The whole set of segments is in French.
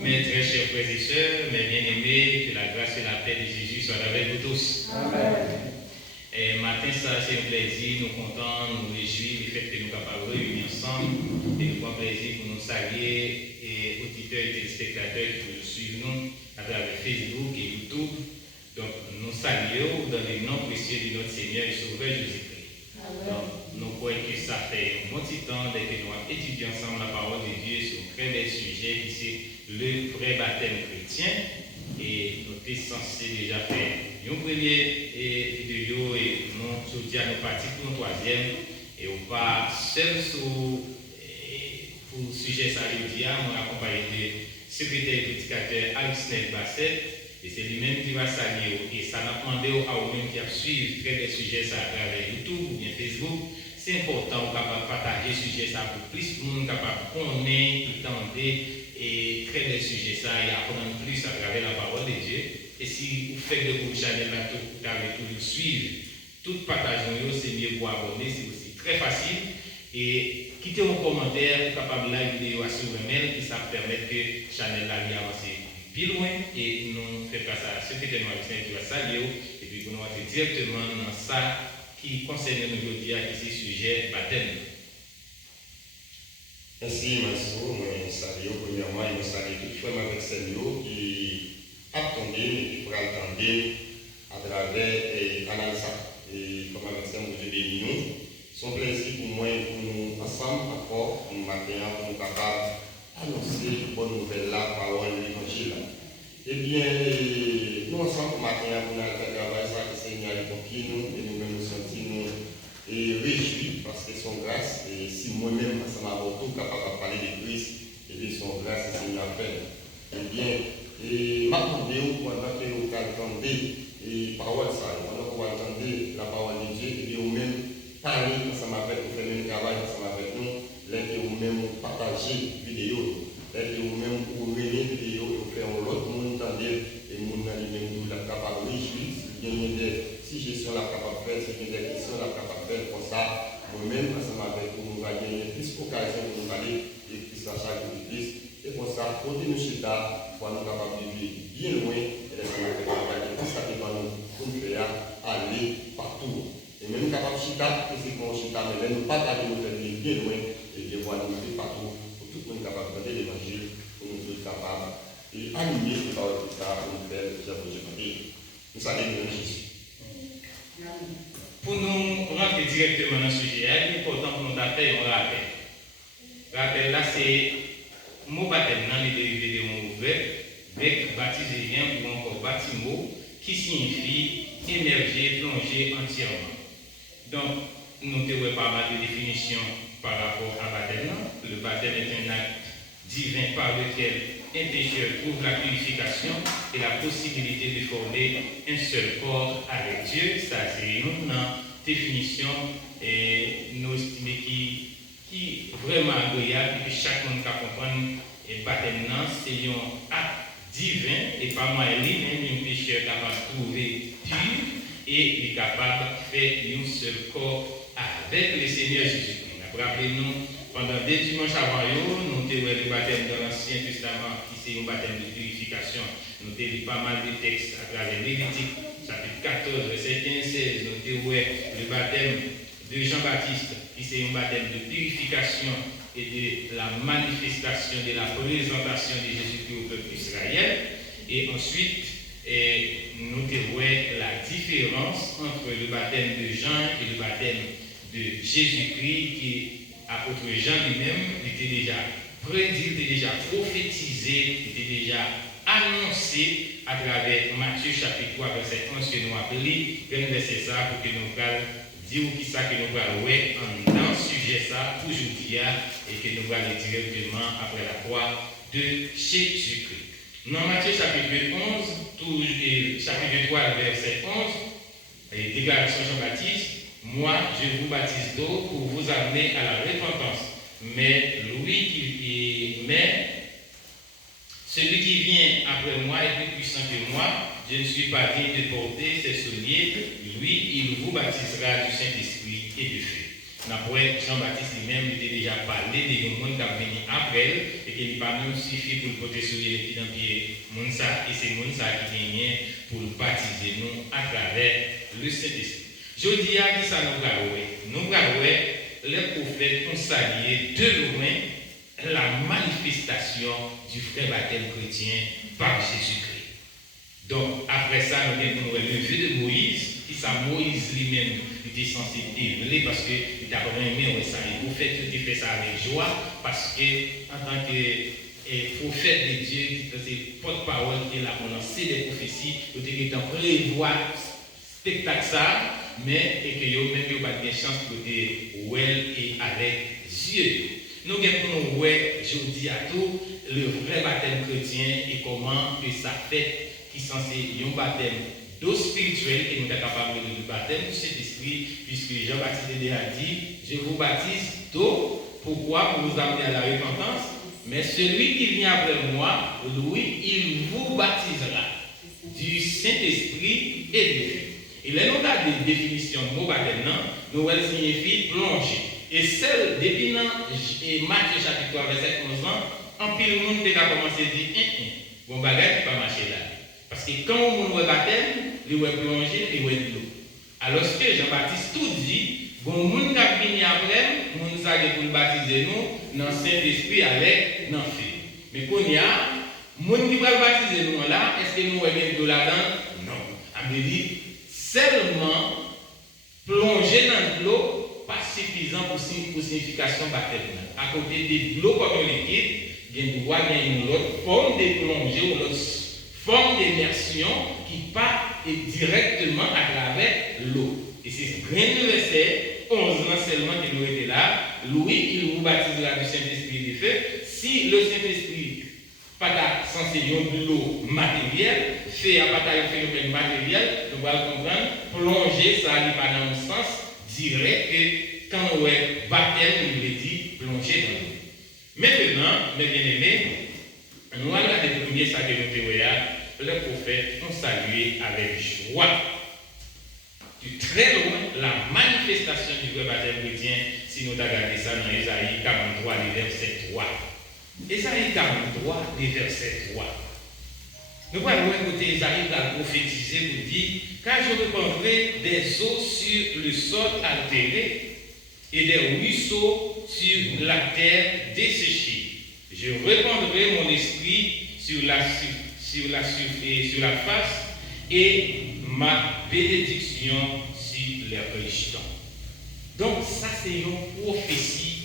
Mes très chers frères et sœurs, mes bien-aimés, que la grâce et la paix de Jésus soient avec vous tous. Amen. Et matin, ça, c'est un plaisir, nous contents, nous réjouis du fait que nous sommes capables de réunir ensemble. Et nous avons plaisir pour nous saluer et auditeurs et téléspectateurs qui nous suivent nous à travers Facebook et YouTube. Donc, nous saluons dans le nom précieux de notre Seigneur et Sauveur Jésus-Christ. Donc, nous croyons que ça fait un bon petit temps dès que nous avons étudié ensemble la parole de Dieu sur un très bel sujet qui c'est le vrai baptême chrétien. Et nous sommes censés déjà faire une première vidéo et nous aujourd'hui nous partons pour une troisième. Et on va seul pour le sujet ça je dis, on est accompagné de secrétaire et prédicateur Alexandre Basset. Et c'est lui-même qui va saluer. Et ça n'a demandé à vous-même qui a suivi très des sujets ça à travers YouTube ou bien Facebook. C'est important de partager ce sujet ça pour plus de monde capable de connaître, entendre et très des sujets ça et apprendre plus à travers la parole de Dieu. Et si vous faites de votre channel là, vous avez toujours suivre, tout partage c'est mieux pour abonner, c'est aussi très facile. Et quittez un commentaire pour capable la vidéo sur le mail qui ça permet que le channel là avance plus loin et nous faisons place à ce que nous qui va saluer et puis nous allons directement dans ça qui concerne nous aujourd'hui qui c'est sujet baptême. Ainsi, Massou, nous saluons premièrement et nous saluons tout frère avec Seigneur qui attendent et qui pourra attendre à travers Analsa. Et comme avec ça, nous bénis nous. C'est un plaisir pour moi et pour nous ensemble encore, nous matin, pour nous capables d'annoncer une bonne nouvelle, la parole de l'évangile. Eh bien, nous ensemble, matin, pour nous travailler ça, que le Seigneur est confié nous et nous-mêmes nous sentons et réjouis parce que son grâce, et si moi-même, ça m'a tout capable de parler de Christ et de son grâce, le Seigneur fait. Eh bien, et maintenant, pendant que vous attendez et parole ça, pendant que vous attendez la parole de Dieu, et bien, vous-même parler ensemble avec nous, faire le travail ensemble avec nous, là que vous-même partagez vidéo, là que vous-même vous remettez vidéo et vous faites l'autre monde entendre et monde dans lui-même nous la capable de réjouir, si gestion la capable de faire, si il y a des questions la capable de faire, comme ça, moi-même ensemble avec vous, nous allons gagner plus d'occasion pour nous parler et plus la charge de plus. Et pour ça, côté nous chita, pour nous capables de vivre bien loin, et les gens qui ont constaté par nous, pour nous faire aller partout. Et même capable de chita, c'est qu'on chita, mais nous pas de nous faire bien loin, et bien voir nous faire partout, pour tout le monde capable de donner l'évangile, pour nous être capables et animer les paroles de ça, pour nous faire Jésus. Nous saluons Jésus. Pour nous rentrer directement dans le sujet, il est important pour nous d'appeler un rappel. Rappel là, c'est mot baptême dans les dérivés de mot ouvert, grec baptisérien ou encore baptimo, qui signifie émerger, plonger entièrement. Donc, nous avons pas mal de définitions par rapport à baptême. Le baptême est un acte divin par lequel un pécheur trouve la purification et la possibilité de former un seul corps avec Dieu. Ça, c'est une définition et nous estimons qui est vraiment agréable et que chaque monde peut comprendre. Et baptême, c'est un acte divin et pas moi lui-même, un pécheur capable de trouver pur et il est capable de faire un seul corps avec le Seigneur Jésus-Christ. Rappelez-nous, pendant 2 dimanches avant, nous avons le baptême dans l'Ancien Testament qui c'est un baptême de purification. Nous avons lu pas mal de textes à travers Lévitique, chapitre 14, verset 15-16. Nous avons le baptême de Jean-Baptiste qui c'est un baptême de purification et de la manifestation de la présentation de Jésus-Christ au peuple d'Israël. Et ensuite, nous avons la différence entre le baptême de Jean et le baptême de Jésus-Christ qui apôtre Jean lui-même était déjà prédit, était déjà prophétisé, était déjà annoncé à travers Matthieu chapitre 3 verset 11 que nous appelons, verset ça pour que nous dire qui ça que nous allons dans ce sujet ça pour aujourd'hui et que nous allons directement après la croix de Jésus-Christ. Dans Matthieu chapitre 11, chapitre 3 verset 11, et déclaration Jean-Baptiste, moi, je vous baptise d'eau pour vous amener à la repentance. Mais celui qui vient après moi est plus puissant que moi. Je ne suis pas digne de porter ses souliers. Lui, il vous baptisera du Saint-Esprit et de feu. Après, Jean-Baptiste lui-même il a déjà parlé de gens qui ont venu après et qu'il n'a pas même suffi pour le porter sur les pieds dans pied Mounsa et c'est Mounsa qui vient pour le baptiser nous à travers le Saint-Esprit. Je dis à qui ça nous va les prophètes ont salué de loin la manifestation du vrai baptême chrétien par Jésus-Christ. Donc, après ça, nous avons le vœu de Moïse, qui ça, Moïse lui-même était censé développer parce qu'il a vraiment aimé ça. Les prophètes ont fait ça avec joie parce que, en tant que prophète de Dieu, c'est porte-parole qui est là pour lancer des prophéties, il était en prévoir spectacle ça, mais et que yo même yo pas de chance pour de well et avec Dieu. Nous avons pour jeudi à tout le vrai baptême chrétien et comment que ça fait qui est censé un baptême d'eau spirituelle et nous sommes capables de baptême du Saint-Esprit puisque Jean-Baptiste a dit je vous baptise d'eau. Pourquoi? Pour vous amener à la repentance. Mais celui qui vient après moi, lui, il vous baptisera du Saint-Esprit et de feu. Et là, nous avons des définitions de mot baptême, nous elle signifie plonger. Et celle, depuis Matthieu chapitre 3, verset 11, en pile monde qui a commencé à dire, bon bagage, pas marcher là. Parce que quand on voit baptême, il va plonger, il va de l'eau. Alors que Jean-Baptiste tout dit, bon monde qui a venu après, monde qui pour baptiser nous, dans le Saint-Esprit avec, dans le feu. Mais qu'on y a, monde qui va baptiser nous là, est-ce que nous avons de l'eau là-dedans? Non. On me dit, seulement plonger dans l'eau, pas suffisant pour signification baptême. À côté de l'eau comme liquide, il y a une autre forme de plongée ou l'autre forme d'immersion qui part directement à travers l'eau. Et c'est ce grand verset 11 ans seulement qui nous était là. Louis, il vous baptisera du Saint-Esprit et de feu. Si le Saint-Esprit pas censé de l'eau matérielle, fait à partir d'un phénomène matériel, nous allons comprendre, plonger, ça n'est pas dans le sens direct que quand on est baptême, il veut dire plonger dans l'eau. Maintenant, mes bien-aimés, nous allons regarder le premier ça que nous théoria, les prophètes ont salué avec joie. Du très loin, la manifestation du vrai baptême chrétien, si nous regardons ça dans Ésaïe 43, verset 3. Ésaïe 43, verset 3. Nous allons écouter Ésaïe va prophétiser pour dire car je répandrai des eaux sur le sol altéré et des ruisseaux sur la terre desséchée. Je répandrai mon esprit sur la face et ma bénédiction sur les rejetons. Donc, ça, c'est une prophétie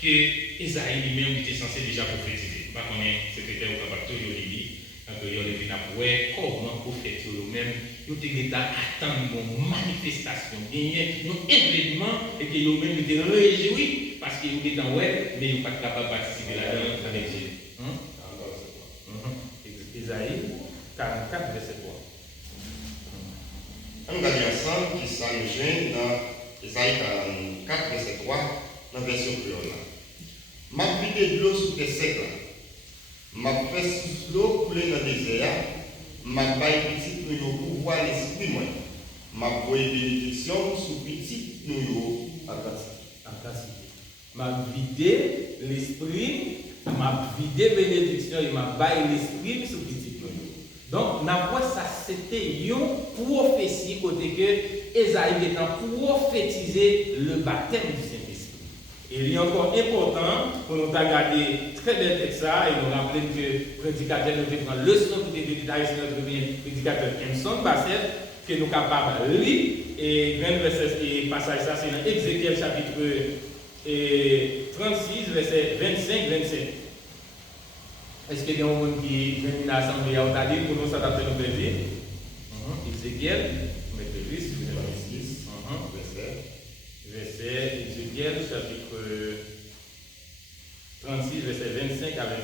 que Ésaïe lui-même était censé déjà prophétiser. Par contre, le secrétaire au Kabato, il dit que il y a comment prophète eux-mêmes, ils attendent une manifestation, un événement et qu'ils eux-mêmes étaient réjouis parce qu'ils étaient en web, mais ils ne sont pas capables de participer là-dedans avec Jésus. Ésaïe 44, verset 3. On regarde ensemble qui ça nous joint dans Ésaïe 44, verset 3, dans la version créole. Ma vidé de l'eau sous tes secs, ma fait sous l'eau couler dans le désert, ma baille petit nous pouvoir l'esprit moi, ma voie bénédiction sous petit nous à quantité. Ma vidé l'esprit, ma vidé bénédiction et ma baille l'esprit sous petit nous. Donc, ça c'était une prophétie côté que Ésaïe est en prophétiser le baptême du Saint-Esprit. Et il est encore important pour nous regarder très bien texte ça et nous rappeler que le prédicateur nous prend leçon pour les détails sur notre prédicateur Emerson Bassett que nous sommes capables de lire et grand verset et passage ça c'est dans Ézéchiel chapitre 36 verset 25-27. Est-ce qu'il y a un monde qui vient à l'assemblée à Otadie pour nous s'adapter au plaisir? Ézéchiel, mettez le 36, verset Ézéchiel, chapitre 36, verset 25 à 27.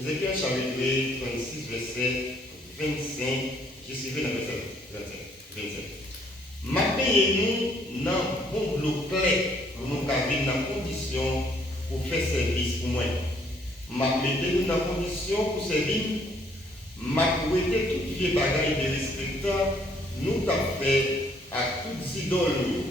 Ézéchiel, chapitre 36, verset 25, je suis dans le verset 27. Ma paye nous dans bon bloc clair pour nous garder dans condition pour faire service pour moi. Ma mettez nous dans condition pour servir. Ma prêté toutes les bagailles de respectants nous t'a fait à toutes idoles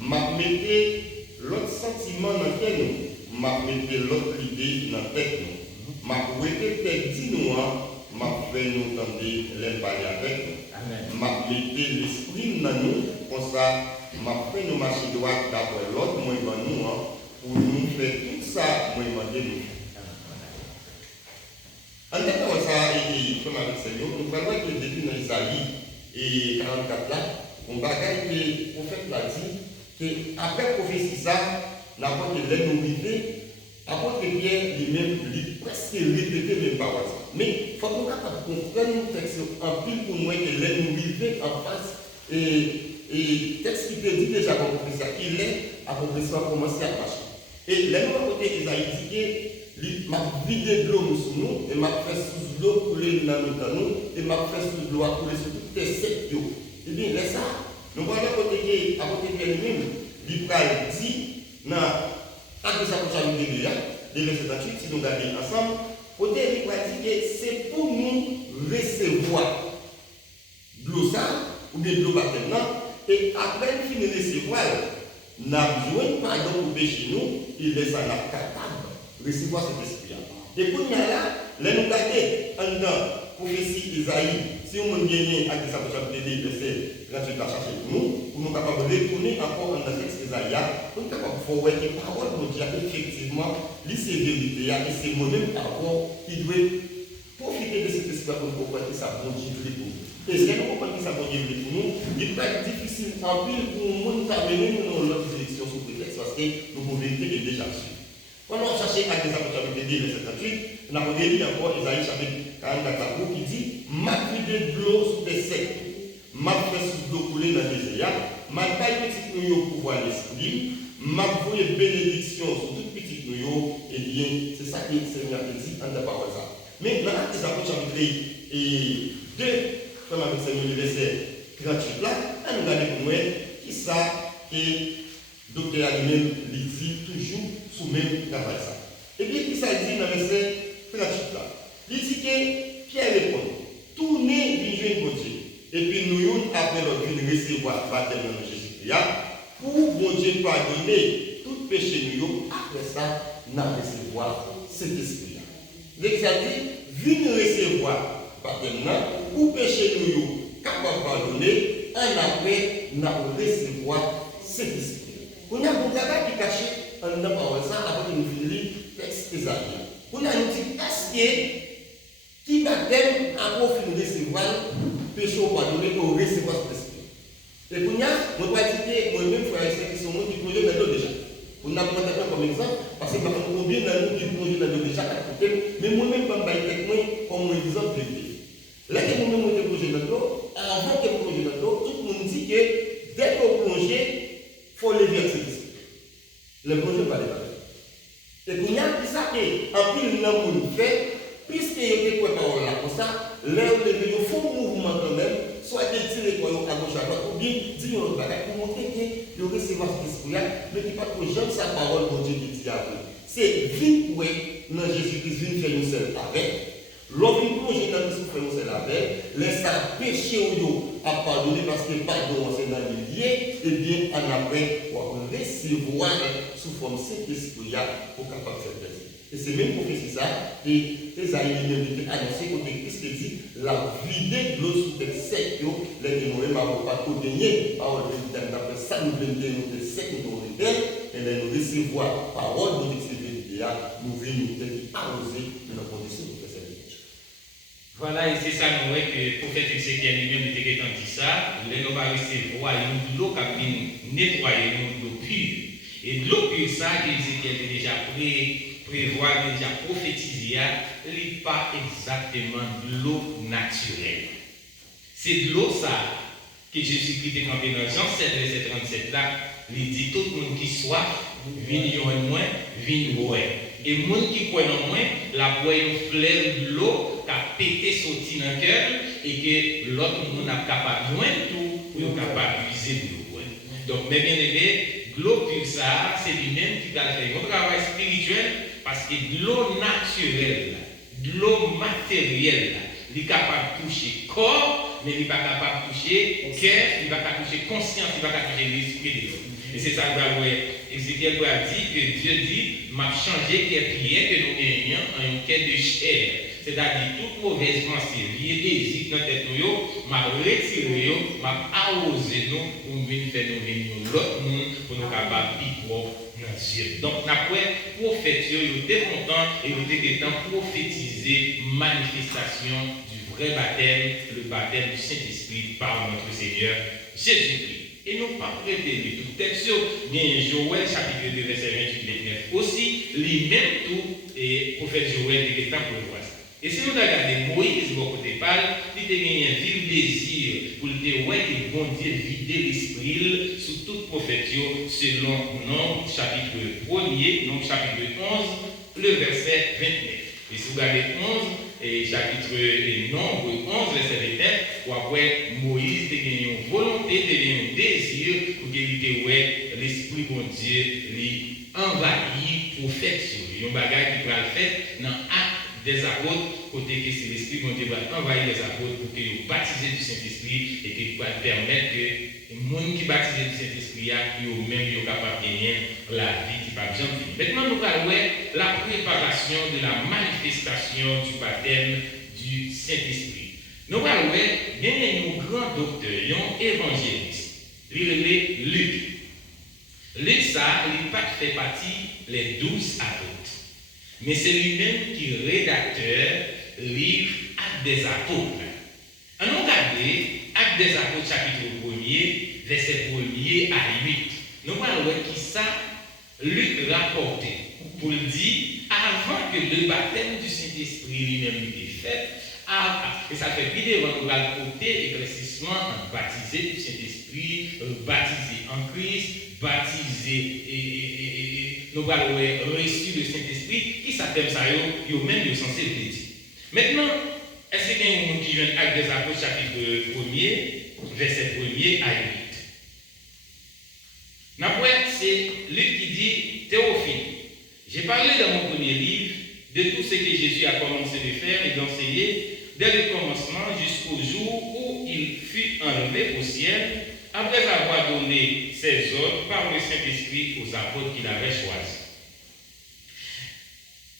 m'a metté l'autre sentiment dans la tête nous, m'a metté l'autre idée dans la tête nous, m'a perdu nous, m'a fait nous tenter les parler avec nous, m'a metté l'esprit dans nous, comme ça, m'a fait nous marcher droit d'après l'autre, moi nous, pour nous faire tout ça, moi nous. En tant que ça, et comme avec Seigneur, nous voyons que le début dans Isaïe et 44 là, on bagaille que le prophète l'a dit, qu'après prophétie ça, n'importe quel nous arrivé, apôtre Pierre lui-même lui presque répété les paroles. Mais il faut qu'on capable comprendre le texte en pile pour nous que les nous arrivé en face et texte qui te dit déjà comme prophétie, il est à prophétie a commencé à marcher. Et les nous côté Isaïe dit que m'a vidé de l'eau sur nous et m'a fait sous l'eau couler dans nous et m'a fait sous l'eau couler sur toutes les sept eaux. Eh bien, là ça, nous voyons à côté de lui-même, il dit dans l'acte de sa responsabilité de verset 38, si nous regardons ensemble, côté il dit que c'est pour nous recevoir de l'eau ça ou bien de l'eau baptême et après nous finir de recevoir, nous avons besoin de pardon pour pécher nous, il laisse à la capable recevoir cet esprit. Et pour nous là, nous regardons dans prophétie Isaïe, si on gagne avec sa responsabilité verset 38 à chercher pour nous capables de retourner encore dans le texte Isaïe, pour nous capables de voir que la parole de Dieu, effectivement, c'est vérité, et c'est moi-même encore qui doit profiter de cet esprit pour comprendre que ça bon Dieu pour nous. Et si nous comprenons que ça bon Dieu pour nous, il va être difficile en pile pour nous amener dans notre direction sous prétexte parce que nos vérités est déjà reçue. Quand on cherche à des responsabilités verset 38, on a regardé encore Isaïe chapitre 44 qui dit m'a vidé de l'eau sous des secs, m'a fait sous l'eau couler dans les désert, m'a taillé petit noyau pour voir l'esprit, m'a voué bénédiction sur toute petite noyau, et bien c'est ça que le Seigneur a dit en la parole ça. Mais dans l'acte des apôtres chapitre 2, comme avec le Seigneur le verset 38 là, on nous regarde pour nous qui ça que docteur lui-même lui dit toujours sous même travail ça. Et bien qui ça dit dans le verset 38 là. Il dit que Pierre répond, tournez vision bon Dieu. Et puis nous, après notre vie, recevoir baptême dans Jésus-Christ, pour bon Dieu pardonner tout péché nous, après ça, nous recevoir cet esprit. Donc ça dit, venez recevoir baptême pour péché nous, capable de pardonner, en après, nous recevoir cet esprit. On a un bagage qui est caché en nous parole ça, avant de nous finir le texte Isaïe. On a un petit acier qui baptême à profit de recevoir péché pardonné ou recevoir cet esprit. Et pour nous, je dois dire moi-même, frère et sœurs qui sont monde qui plongent dans l'eau déjà. On a pris comme exemple, parce que combien de nous qui plongent dans l'eau déjà, mais moi-même, comme comme exemple de vie. Là que moi-même, je plonge dans l'eau, avant que je plonge dans l'eau, tout le monde dit que dès qu'on plonge, il faut lever avec cet esprit. Le plonge pas les baptêmes. Et pour nous, c'est ça qu'en plus, nous fait. Puisque il y a des paroles là, comme ça, l'heure de il faut un mouvement quand même, soit de tirer à gauche à droite, ou bien dire un bagage pour montrer qu'il y a recevoir cet esprit-là, mais qui pas que j'aime sa parole, mon Dieu qui dit à vous. C'est vite pour dans Jésus-Christ, vite faire nous seul avec. L'homme qui plonge dans le souffle, nous seul avec, laisse ça péché au à pardonner parce que pardon, c'est dans le lié, et bien en après, pour recevoir sous forme cet esprit-là pour capable de faire plaisir. Et c'est même prophétie ça, et Esaïe lui-même a annoncé que Christ dit la vidée de l'eau sous les secs, les démons n'ont pas tout gagné, parole de Dieu, d'après ça nous venons de secs nous et nous recevoir parole de Dieu, nous venons nous arroser de nos conditions de service. Voilà, et c'est ça nous voyons que le prophète Ézéchiel lui-même était dit ça, nous n'avons pas recevoir une l'eau qui a nettoyer nous l'eau pure. Et de l'eau pure, ça, Ézéchiel est déjà prévoir, déjà prophétiser, il n'est pas exactement de l'eau naturelle. C'est de l'eau, ça, que Jésus-Christ est campé dans Jean 7, verset 37 là, il dit tout le monde qui soif, vient en moins, vient boire. Et le monde qui croit en moins, la boire une fleur de l'eau qui a pété sorti dans le cœur et que l'autre monde n'a capable moins tout pour capable d'user de l'eau. Donc, mes bien-aimés, l'eau pure, ça, c'est lui-même qui va faire un travail spirituel parce que de l'eau naturelle, de l'eau matérielle, il est capable de toucher le corps, mais il n'est pas capable de toucher le cœur, il n'est pas capable de toucher la conscience, il n'est pas capable de toucher l'esprit de l'eau. Et c'est ça que Ézéchiel va dire que Dieu dit, m'a changé quel prière que nous ayons en une quête de chair. C'est-à-dire toute mauvaise pensée, liée désir dans tête nous, m'a retiré, m'a arrosé nous pour venir faire nous venir l'autre monde pour nous capables de vivre dans Dieu. Donc, après, prophète, il était content et il était temps prophétiser manifestation du vrai baptême, le baptême du Saint-Esprit par notre Seigneur Jésus-Christ. Et nous pas prêter les tout textes, bien Joël chapitre 2 verset 28 29 aussi, lui-même tout et prophète Joël était temps pour le voir. Et si nous regardons Moïse, de côté parle, il a gagné un vif désir pour le dire que bon Dieu vider l'esprit sous toute prophétie selon Nombre chapitre 1er, Nombre chapitre 11, le verset 29. Et si vous regardez 11, et chapitre Nombre 11, verset 29, ou après Moïse a gagné une volonté, a gagné un désir pour que l'esprit bon Dieu lui envahit prophète sur lui. Un bagage qui va le faire dans l'acte des apôtres, côté que c'est l'Esprit bon Dieu va envahir les apôtres pour qu'ils baptisent du Saint-Esprit et qu'il va permettre que les gens qui baptisent du Saint-Esprit, eux-mêmes, soient capables de gagner la vie qui va bien finir. Maintenant, nous allons voir la préparation de la manifestation du baptême du Saint-Esprit. Nous allons voir, il y a un grand docteur, un évangéliste, il est Luc. Luc, ça, il n'a pas fait partie des 12 apôtres. Mais c'est lui-même qui est rédacteur livre Actes des Apôtres. On regarde Actes des Apôtres chapitre 1er, verset 1er à 8. Nous allons voir qui ça Luc rapporté pour le dire avant que le baptême du Saint-Esprit lui-même était fait. Et ça fait plus devant nous allons côté éclaircissement baptisé du Saint-Esprit, baptisé en Christ, baptisé nous allons reçu le Saint-Esprit, qui s'appelle ça, même le censé le dire. Maintenant, est-ce qu'il y a un monde qui vient avec des apôtres, chapitre 1er, verset 1er à 8. Après, c'est Luc qui dit, Théophile, j'ai parlé dans mon premier livre de tout ce que Jésus a commencé de faire et d'enseigner dès le commencement jusqu'au jour où il fut enlevé au ciel, après avoir donné ses ordres par le Saint-Esprit aux apôtres qu'il avait choisis.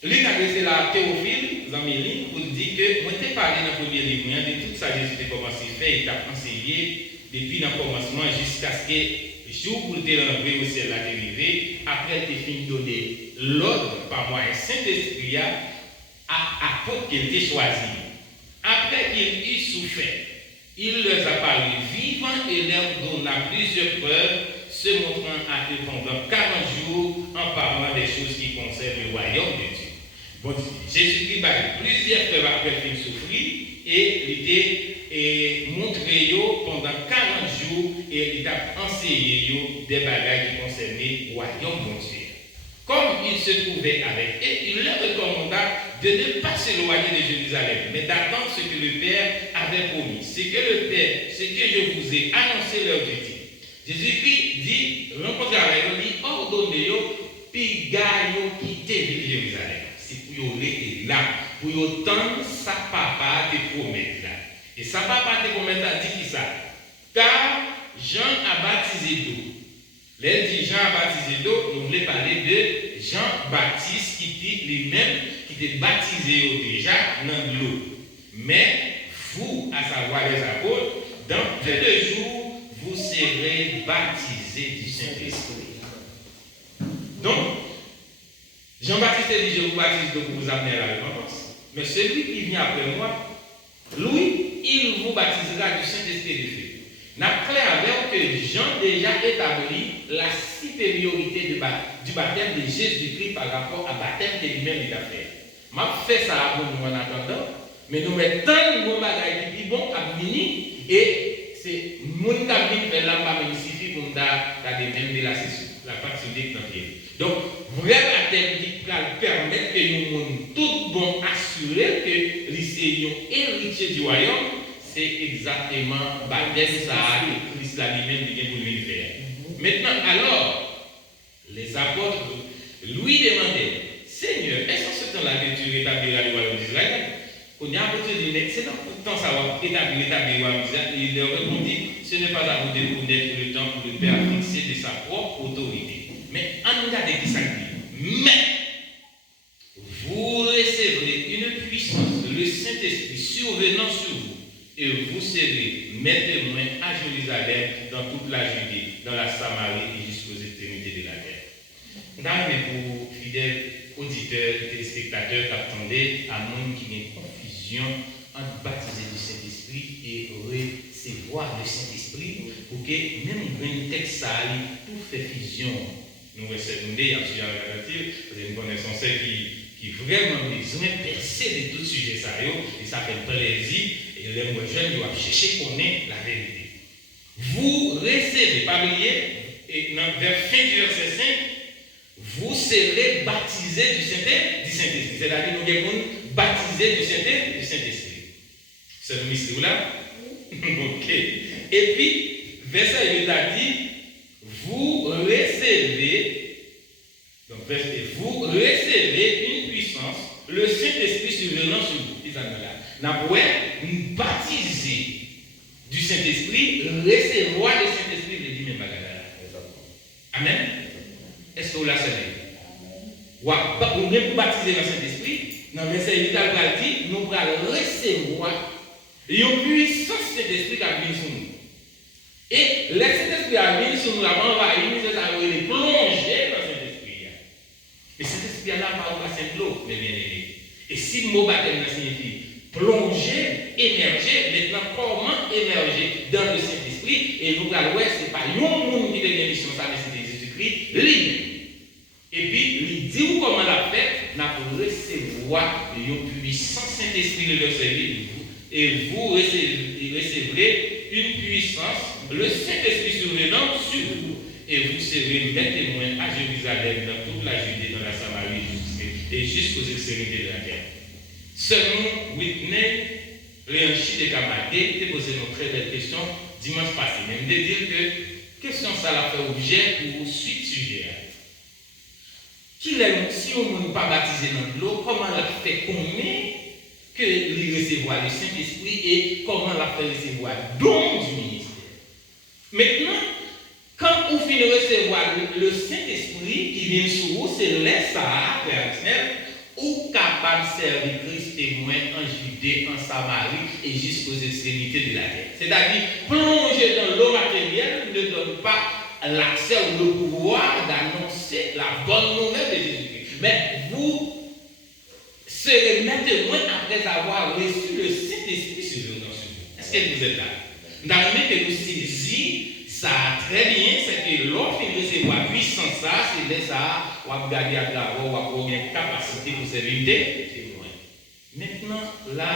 Luc a adressé la Théophile, Zaméline, pour dire que moi, je parlé dans le premier livre de tout ça, Jésus a commencé à faire, il a enseigné depuis le commencement jusqu'à ce que le jour où il était enlevé au ciel a arrivé, après il a fini de donner l'ordre par moyen Saint-Esprit à apôtres qu'il était choisi. Après qu'il eut souffert, il leur a parlé vivant et leur donna plusieurs preuves, se montrant à eux pendant 40 jours en parlant des choses qui concernent le royaume de Dieu. Bon, Jésus-Christ a eu plusieurs preuves après qu'il souffrit et il était montré pendant 40 jours et il a enseigné des bagages qui concernaient le royaume de Dieu. Comme il se trouvait avec eux, il leur recommanda de ne pas s'éloigner de Jérusalem, mais d'attendre ce que le Père avait promis. Ce que je vous ai annoncé leur dit. Jésus-Christ dit, rencontrez avec eux, dit, ordonnez-vous, puis gagnez quitter Jérusalem. C'est pour vous rester là, pour vous tendre sa papa te promettre là. Et sa papa te promettre là, dit qui ça? Car Jean a baptisé d'eau. L'elle dit Jean a baptisé d'eau, nous voulons parler de Jean-Baptiste qui dit lui-même, qui était baptisé déjà dans l'eau. Mais vous, à savoir les apôtres, dans peu de jours, vous serez baptisés du Saint-Esprit. Donc, Jean-Baptiste dit, je vous baptise pour vous amener à la repentance. Mais celui qui vient après moi, lui, il vous baptisera du Saint-Esprit de feu. N'a clair avec que Jean déjà établi la supériorité du baptême de Jésus-Christ par rapport à baptême de lui-même il a fait. M'a fait ça pour nous en attendant, mais nous mettons nos bagages qui bon à mini et c'est mon cabine fait là il suffit pour nous garder même de la partie de l'entrée. Donc vrai baptême qui va permettre que nous tout bon assurer que les seigneurs héritiers du royaume. C'est exactement baptême ça que Christ a lui-même dit pour lui faire. Maintenant, alors, les apôtres lui demandaient, Seigneur, est-ce que ce temps-là que tu rétabliras le royaume d'Israël? On y a dit, mais c'est dans tout temps ça va établir, il leur répondit, ce n'est pas à vous de connaître le temps pour le Père fixer de sa propre autorité. Mais en regardant qui ça dit, mais vous recevrez une puissance, le Saint-Esprit survenant sur vous, et vous serez mes témoins à Jérusalem, dans toute la Judée, dans la Samarie et jusqu'aux extrémités de la terre. Dans pour fidèles auditeurs et téléspectateurs qui attendaient à monde qui n'est confusion entre baptiser du Saint-Esprit et recevoir le Saint-Esprit, pour que même un texte ça aille tout fait fusion. Nous recevons des une connaissance qui vraiment besoin de percer de tout sujet ça et ça fait plaisir et les jeunes doivent chercher qu'on ait la vérité. Vous recevez, pas oublier, et vers fin du verset 5, vous serez baptisés du Saint-Esprit. C'est-à-dire nous devons baptiser du Saint-Esprit. C'est le mystère là? Ok. Et puis, verset 8 a dit, vous recevez une puissance, le Saint-Esprit survenant sur vous. Nous baptiser du Saint-Esprit, recevoir le Saint-Esprit, je dis même Amen. Est-ce que vous l'avez savez? Vous baptiser dans le Saint-Esprit, dans le verset 8, il dit, nous allons recevoir une puissance de Saint-Esprit qui a venu sur nous. Et le Saint-Esprit a venu sur nous, la envahi, nous avons plongé dans le Saint-Esprit. Mais Saint-Esprit là, pas au bassin de l'eau, mes bien-aimés. Et si le mot baptême signifie plonger, émerger, maintenant comment émerger dans le Saint-Esprit? Et nous allons voir, ce n'est pas un monde qui devient mission, ça, mais c'est Jésus-Christ lui-même. Et puis, il dit vous comment la faire, n'a pour recevoir une puissance Saint-Esprit, le verset 8, et vous recevrez une puissance, le Saint-Esprit survenant sur vous, et vous serez mes témoins à Jérusalem, dans toute la Judée, dans la Samarie, et jusqu'aux extrémités de la terre. Seulement, Whitney, Léonchi de Kamadé, a posé une très belle question dimanche passé. Même de dire que question ça l'a fait objet pour suite sujet. Si on ne pas baptisé dans l'eau, comment l'a fait combien que lui recevoir le Saint-Esprit et comment l'a fait recevoir don du ministère. Maintenant, quand vous finissez de recevoir le Saint-Esprit qui vient sur vous, c'est ça, ou capable de servir Christ témoin en Judée, en Samarie et jusqu'aux extrémités de la terre. C'est-à-dire, plonger dans l'eau matérielle ne donne pas l'accès ou le pouvoir d'annoncer la bonne nouvelle de Jésus-Christ. Mais vous serez témoin après avoir reçu le Saint-Esprit sur vous. Est-ce que vous êtes là? Dans le moment que nous saisissons, ça très bien, c'est que l'offre de recevoir puissance, ça, c'est de ça, on va garder à travers, on va avoir une capacité pour servir des témoins. Maintenant, là,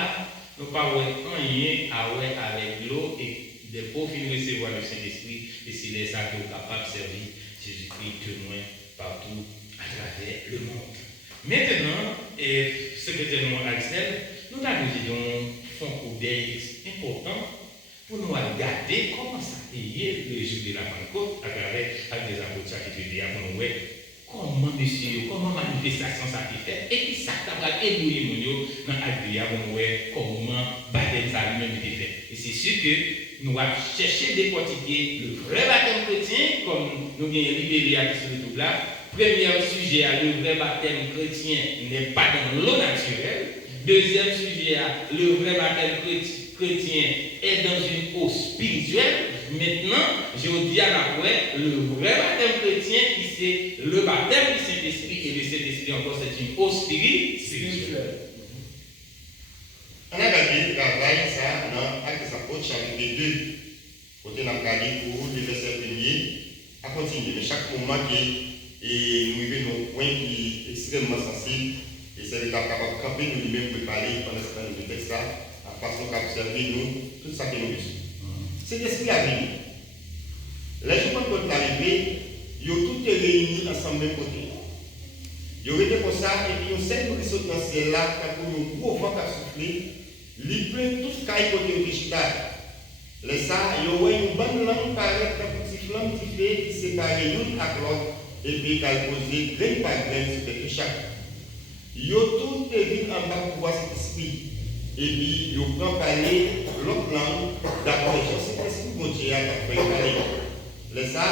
nous ne parlons rien avec l'eau et des pauvres qui recevoir le Saint-Esprit, et c'est les ça qui sont capables de servir Jésus-Christ témoin partout à travers le monde. Maintenant, secrétaire Axel, nous avons dit un fond important pour nous regarder comment ça paye le jour de la Pentecôte à travers des apôtres chapitre 2 pour nous voir comment monsieur, comment manifestation ça a été faite et qui ça va éblouir nous dans l'acte pour nous voir comment baptême ça lui-même a été fait. Et c'est sûr que nous allons chercher de décortiquer le vrai baptême chrétien comme nous avons libéré à sur le tout là. Premier sujet, le vrai baptême chrétien n'est pas dans l'eau naturelle. Deuxième sujet, le vrai baptême chrétien est dans une eau spirituelle. Maintenant, je vous dis à la fois, le vrai baptême chrétien, qui c'est le baptême du Saint-Esprit, et le Saint-Esprit encore, c'est une eau spirituelle. On a regardé le travail, ça, dans Actes des Apôtres, chapitre 2. Côté on a regardé pour le verset 1er, à continuer. Mais chaque moment et nous vivons un point qui est extrêmement sensible, et c'est l'état capable de camper, nous-mêmes préparer pendant ce temps de texte là, à façon qu'observer nous, tout ça que nous vivons. C'est l'esprit à venir. Les jours quand l'arrivée, ils ont tous réunis ensemble même côté. Ils ont été comme ça, et puis ils ont cinq qui sont dans ce ciel là, quand ils ont un gros vent à souffler, ils prennent tout ce qui est côté de Chita. Les ça, ils ont une bonne langue pareille, comme une petite flamme qui fait, qui sépare l'une à l'autre. Et puis qu'elle posait grain par grain sur tout chaque. Ils ont tous été en bas pour voir cet esprit. et puis ils prennent parler l'autre langue, d'accord, c'est ce que mon Dieu a fait parler. Les ça,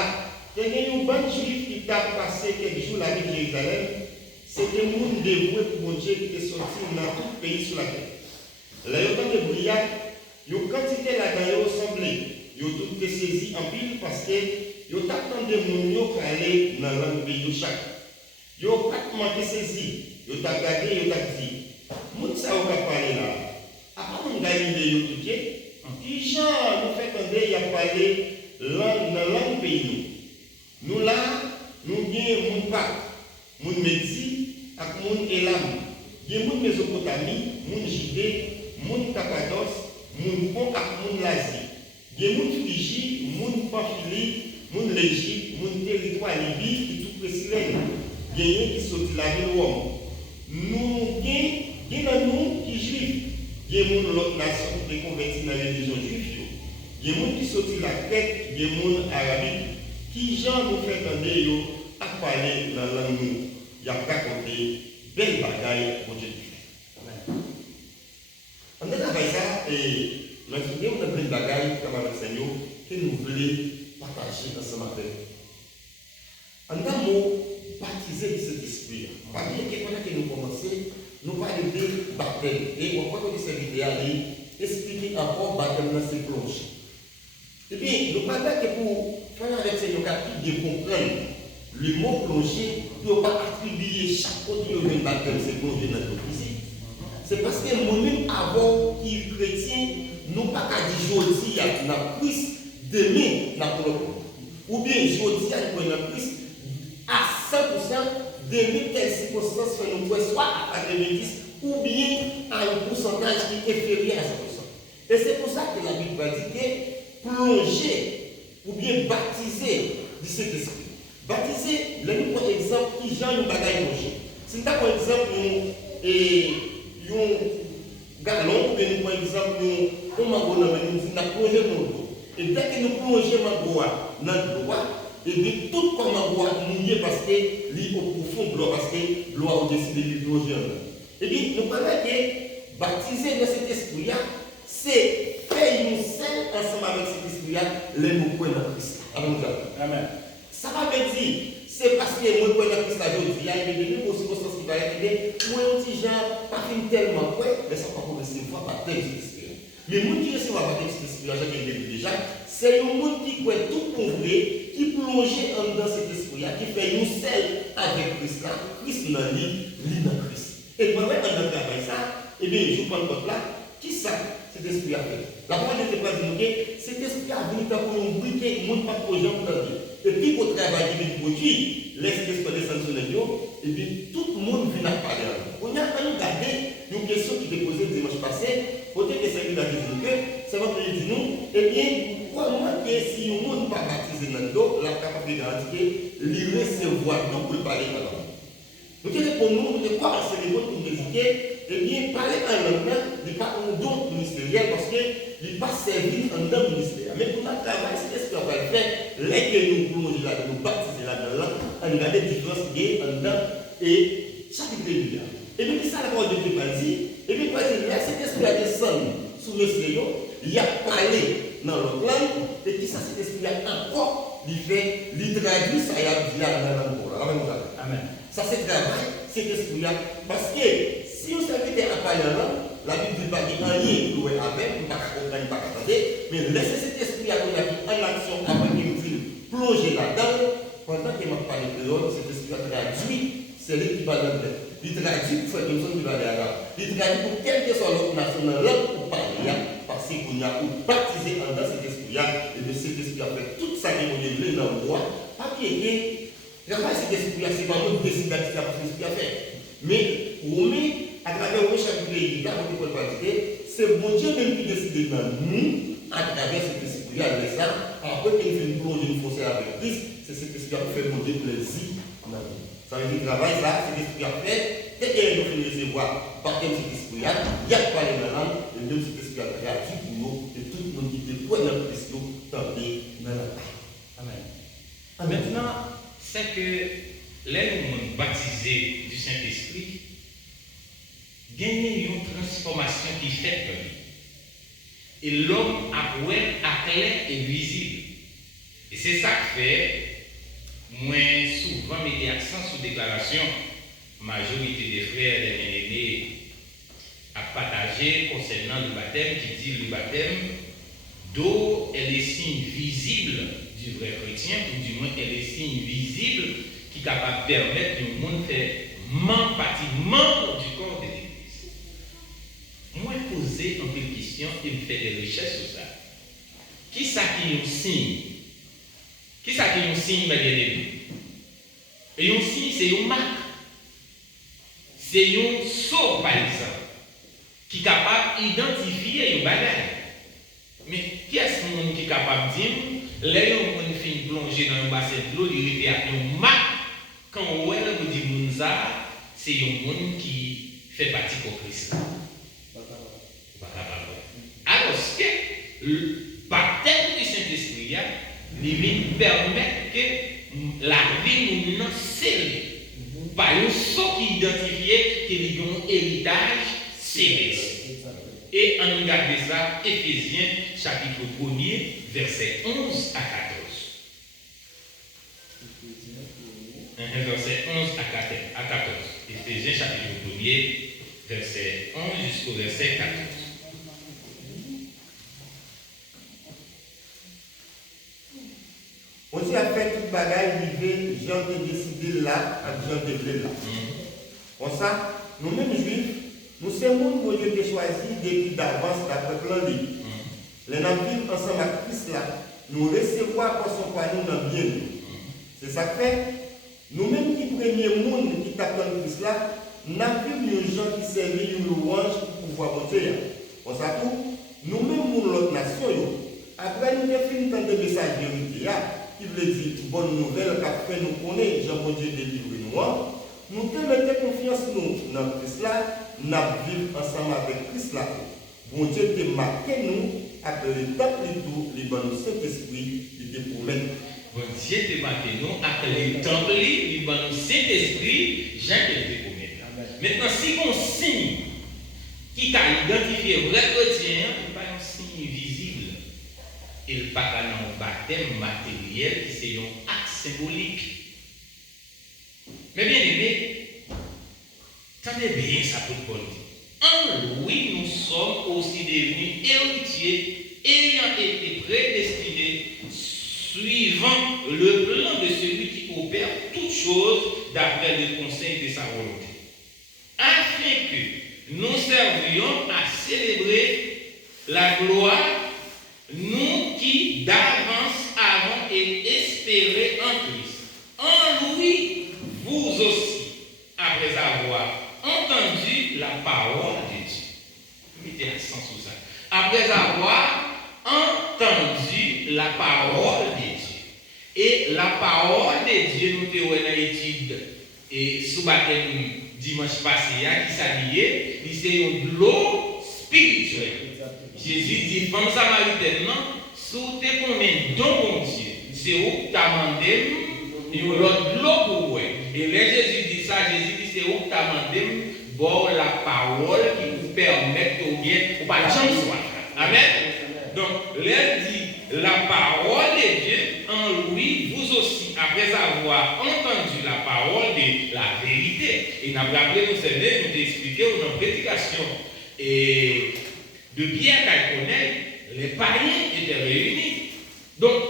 il y a une bonne juif qui t'a passé quelques jours la ville de Jérusalem, c'était un monde dévoué pour mon Dieu qui est sorti dans tout le pays sur la terre. Là, il y a autant de brouillard, il y a quantité là-dedans, ils semblé, ils ont tout saisi en pile parce que ils ont attendu mon Dieu pour aller dans le pays de chaque. Ils n'ont pas manqué saisi, ils ont regardé, ils ont dit, mon ça va parler là. Après, on a eu tout qui genre nous fait entendre, il a parlé dans la langue pays. Nous là, nous avons mon Pâques, mon Médie, et mon Élam. Il y a mon Mésopotamie, mon Judée, mon Cappadoce, mon Pont et mon Lasie. Il y a mon Phrygie, mon Pamphylie, mon l'Égypte, mon territoire Libye, et tout précis. Il y a un qui sortit la ville Rome. Nous, il y a nous qui juifs. Il y a des autres nations qui sont converties dans la religion juive. Il y a des gens qui sortent la tête, il y a des gens arabiques qui, genre, nous fait entendre à parler dans la langue. Il y a raconté belle bagaille pour Dieu. On a travaillé ça et maintenant, on a belle bagaille comme avec le Seigneur que nous voulons partager dans ce matin. En un mot, baptiser de cet esprit. Parmi les questions que nous commençons, nous parlons de baptême. Et on va voir que cette vidéo expliquer encore baptême dans ses plonges. Et bien, nous parlons que pour faire avec ces locatifs de comprendre le mot plongée, il ne faut pas attribuer chaque fois qu'il y a un baptême, c'est plongé dans notre vie. C'est parce que nous-mêmes, avant qu'il est chrétien, nous pas qu'à dire aujourd'hui, il y a un Christ, demain, il y a ou bien aujourd'hui, il y a un Christ à 100%, demain, quelle circonstance fait nous soit à 90, ou bien à un pourcentage qui est inférieur à 100%. Et c'est pour ça que la Bible va dire que plonger ou bien baptiser de cet esprit. Baptiser, là nous prenons exemple qui Jean nous bagaille plonger. Si nous prenons exemple un galon, ou bien nous prenons exemple un mango, nous avons plongé dans l'eau. Et dès que nous plongeons mango dans l'eau, et bien tout comme mango mouillé parce que l'eau au profond de l'eau, parce que l'eau a décidé de plonger en l'eau. Et bien nous prenons que baptiser dans cet esprit-là, c'est faire une scène ensemble avec cet esprit-là, les nous prenons dans Christ. Amen. Ça va me dire, c'est parce que moi, je suis dans Christ, il y a des circonstances qui vont arriver, moi, un petit genre, pas tellement quoi, mais ça va pas recevoir par tel esprit. Mais le monde qui recevra par tel esprit, j'ai dit déjà, c'est le monde qui croit tout pour vrai, qui plonge dans cet esprit-là, qui fait une selle avec Christ là, Christ dans lui dans Christ. Et pendant qu'on travaille ça, eh bien, je prends le code là, qui ça, cet esprit a fait? La parole n'était pas dit, cet esprit a venu pour nous briquer, le monde pas pour les gens pour la vie. Et puis, pour travailler avec le produit, laissez pas descendre sur les gens, et puis tout le monde vient à parler. On a quand même gardé une question qui était posée le dimanche passé, côté que ça nous a dit que, ça va nous dire nous, eh bien, comment que si le monde n'est pas baptisé dans l'eau, la capacité de garantir qu'il recevoir donc pour parler dans l'eau. Donc, pour nous, de quoi c'est le monde pour nous dire, eh bien, parler en langue, il n'est pas un don ministériel parce qu'il n'est pas servi en don ministériel. Mais pour notre travail, c'est ce qu'on va faire, les que nous plongeons là, nous baptiser là dans l'an, on regarde la différence qui est en dedans et chaque régulier. Et puis, ça, la parole de Dieu m'a dit, et puis, quand il y a cet esprit à descendre sous le Seigneur, il y a parlé dans l'autre langue, et puis ça, cet esprit a encore, il fait, il traduit ça, il y a dit là dans l'angle. Amen. Ça, c'est travail, cet esprit-là, parce que si on s'invitait à parler en langue, la Bible dit pas qu'il y a rien pour avec, on ne peut pas attendre, mais laissez cet esprit à en action avant qu'il nous plonger là-dedans, pendant qu'il m'a parlé de l'autre, cet esprit a traduit, c'est lui qui va dans le il traduit pour faire une personne qui va aller là. Il traduit pour quelle que soit l'autre nation dans l'autre pour parler, parce qu'on a baptisé en dans cet esprit-là, et de cet esprit a fait toute sa réunion dans le roi, pas qui était, cet esprit-là, c'est pas nous décider d'activer ce que l'esprit a fait. Mais, à travers le chapitre de l'État, c'est bon Dieu même qui décide dans nous, à travers cet esprit-là, après qu'il fait une plongée, une fossée avec Christ, c'est cet esprit qui fait mon Dieu plaisir en avis. Ça veut dire travail, ça, c'est l'esprit a fait. Dès qu'il y a une recevoir par quel cet esprit-là, il y a pas les langues, et même cet esprit a créé pour nous, et tout le monde qui est pour notre Christ, tenter dans la paix. Amen. Maintenant, c'est que les gens baptisés du Saint-Esprit gagnent une transformation qui fait dans lui. Et l'homme a pour elle à clair et visible. Et c'est ça qui fait, moins souvent, mettre accent sur déclaration, majorité des frères et des aînés à partager concernant le baptême, qui dit le baptême, d'eau est le signe visible du vrai chrétien, ou du moins est le signe visible qui est capable de permettre que le monde fait membre du corps de l'Église. Moi, poser un peu de questions et me faire des recherches sur ça. Qui ça qui est un signe? Qui ça qui est un signe, mes bien-aimés? Et un signe, c'est une marque. C'est un sceau, par exemple, qui est capable d'identifier une bagaille. Mais qui est-ce qui est capable de dire, là, on finit plonger dans un bassin de l'eau, il était appelé une marque. Quand on vous dit Mounza, c'est un monde qui fait partie de Christ. Alors, que le baptême du Saint-Esprit, il permet que la vie nous scellée par un sceau qui identifie qu'il y a un héritage céleste. Et on regarde ça, Éphésiens chapitre 1er, versets 11 à 14. Verset 11 à 14. Éphésiens chapitre 1er, verset 11 jusqu'au verset 14. On s'y a fait toute bagaille, vivre, j'ai décidé là, j'ai décidé là. Pour ça, nous-mêmes juifs, nous sommes que Dieu a choisi depuis d'avance d'après plan libre. Les gens vivent ensemble avec Christ là, nous recevons pour son panou dans bien. C'est ça que fait. Nous-mêmes qui premier monde qui t'appelle Christ là, nous avons vu des gens qui servent une louange pour pouvoir monter. Pour ça tout, nous-mêmes pour l'autre nation, après nous avons fini tant de messages de vérité, qui veut dire bonne nouvelle qu'a fait nous connaître, Jean-Dieu délivre nous. Nous te mettons confiance nous dans Christ là. Nous vivons ensemble avec Christ là. Bon Dieu te marqué nous après le temps de tout, les bons Saint-Esprit, il te promet. Bon Dieu te marqué nous après le temps les bons Saint-Esprit, Jean te promet. Maintenant, si on signe qui a identifié vrai chrétien, il n'est pas un signe visible. Il n'est pas un baptême matériel qui c'est un acte symbolique. Mais bien aimé, tenez bien ça pour Paul dit. En lui, nous sommes aussi devenus héritiers, ayant été prédestinés, suivant le plan de celui qui opère toutes choses d'après le conseil de sa volonté, afin que nous servions à célébrer la gloire, nous qui d'avance avons espéré en Christ. En lui, vous aussi, après avoir entendu la parole de Dieu. Mettez l'accent sur ça. Après avoir entendu la parole de Dieu. Et la parole de Dieu, nous avons une étude et sous baptême dimanche passé, qui s'habillait, c'est une l'eau spirituelle. Jésus dit, femme samaritaine, non, sous tes combien don mon Dieu, c'est où tu as demandé, il y a l'eau pour vous. Et là, Jésus dit ça, Jésus dit, c'est où tu as demandé, bon, la parole qui vous permet de bien, ou pas de soif. Amen. Donc, là, dit, la parole de Dieu, en lui, vous aussi, après avoir entendu la parole de la vérité, et nous avons rappelé, nous savons, nous avons expliqué dans prédication, et de Pierre Calconel, les païens étaient réunis. Donc,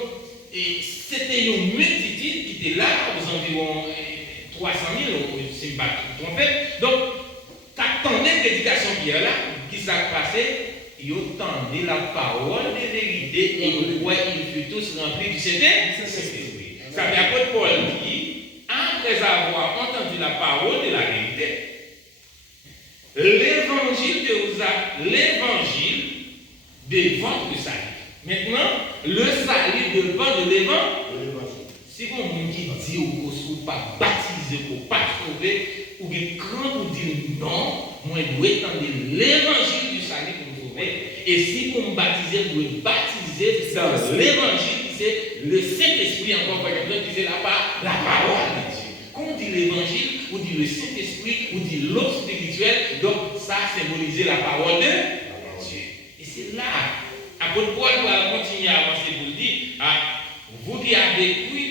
c'était une multitude qui était là, aux environs 300 000, si je ne me trompe. Donc, t'attendais la prédication Pierre là, qui s'est passé, ils entendaient la parole de vérité et ils furent tous remplis du Saint-Esprit. Ça veut dire que Paul dit, après avoir entendu la parole de la vérité, l'évangile devant le salut. Maintenant, le salut dépend de l'évangile. Si vous qui dit ou ne pas baptisé pour pas sauver, ou bien quand vous dites non, moi je dois entendre l'évangile du salut pour vous sauver. Et si vous me baptisez, vous devez baptiser dans l'évangile qui c'est le Saint-Esprit, encore par exemple, qui c'est la parole de Dieu. Quand on dit l'évangile, on dit le Saint-Esprit, on dit l'eau spirituelle, donc ça symbolisait la parole de L'apôtre Paul va continuer à avancer pour dire, vous qui avez cru,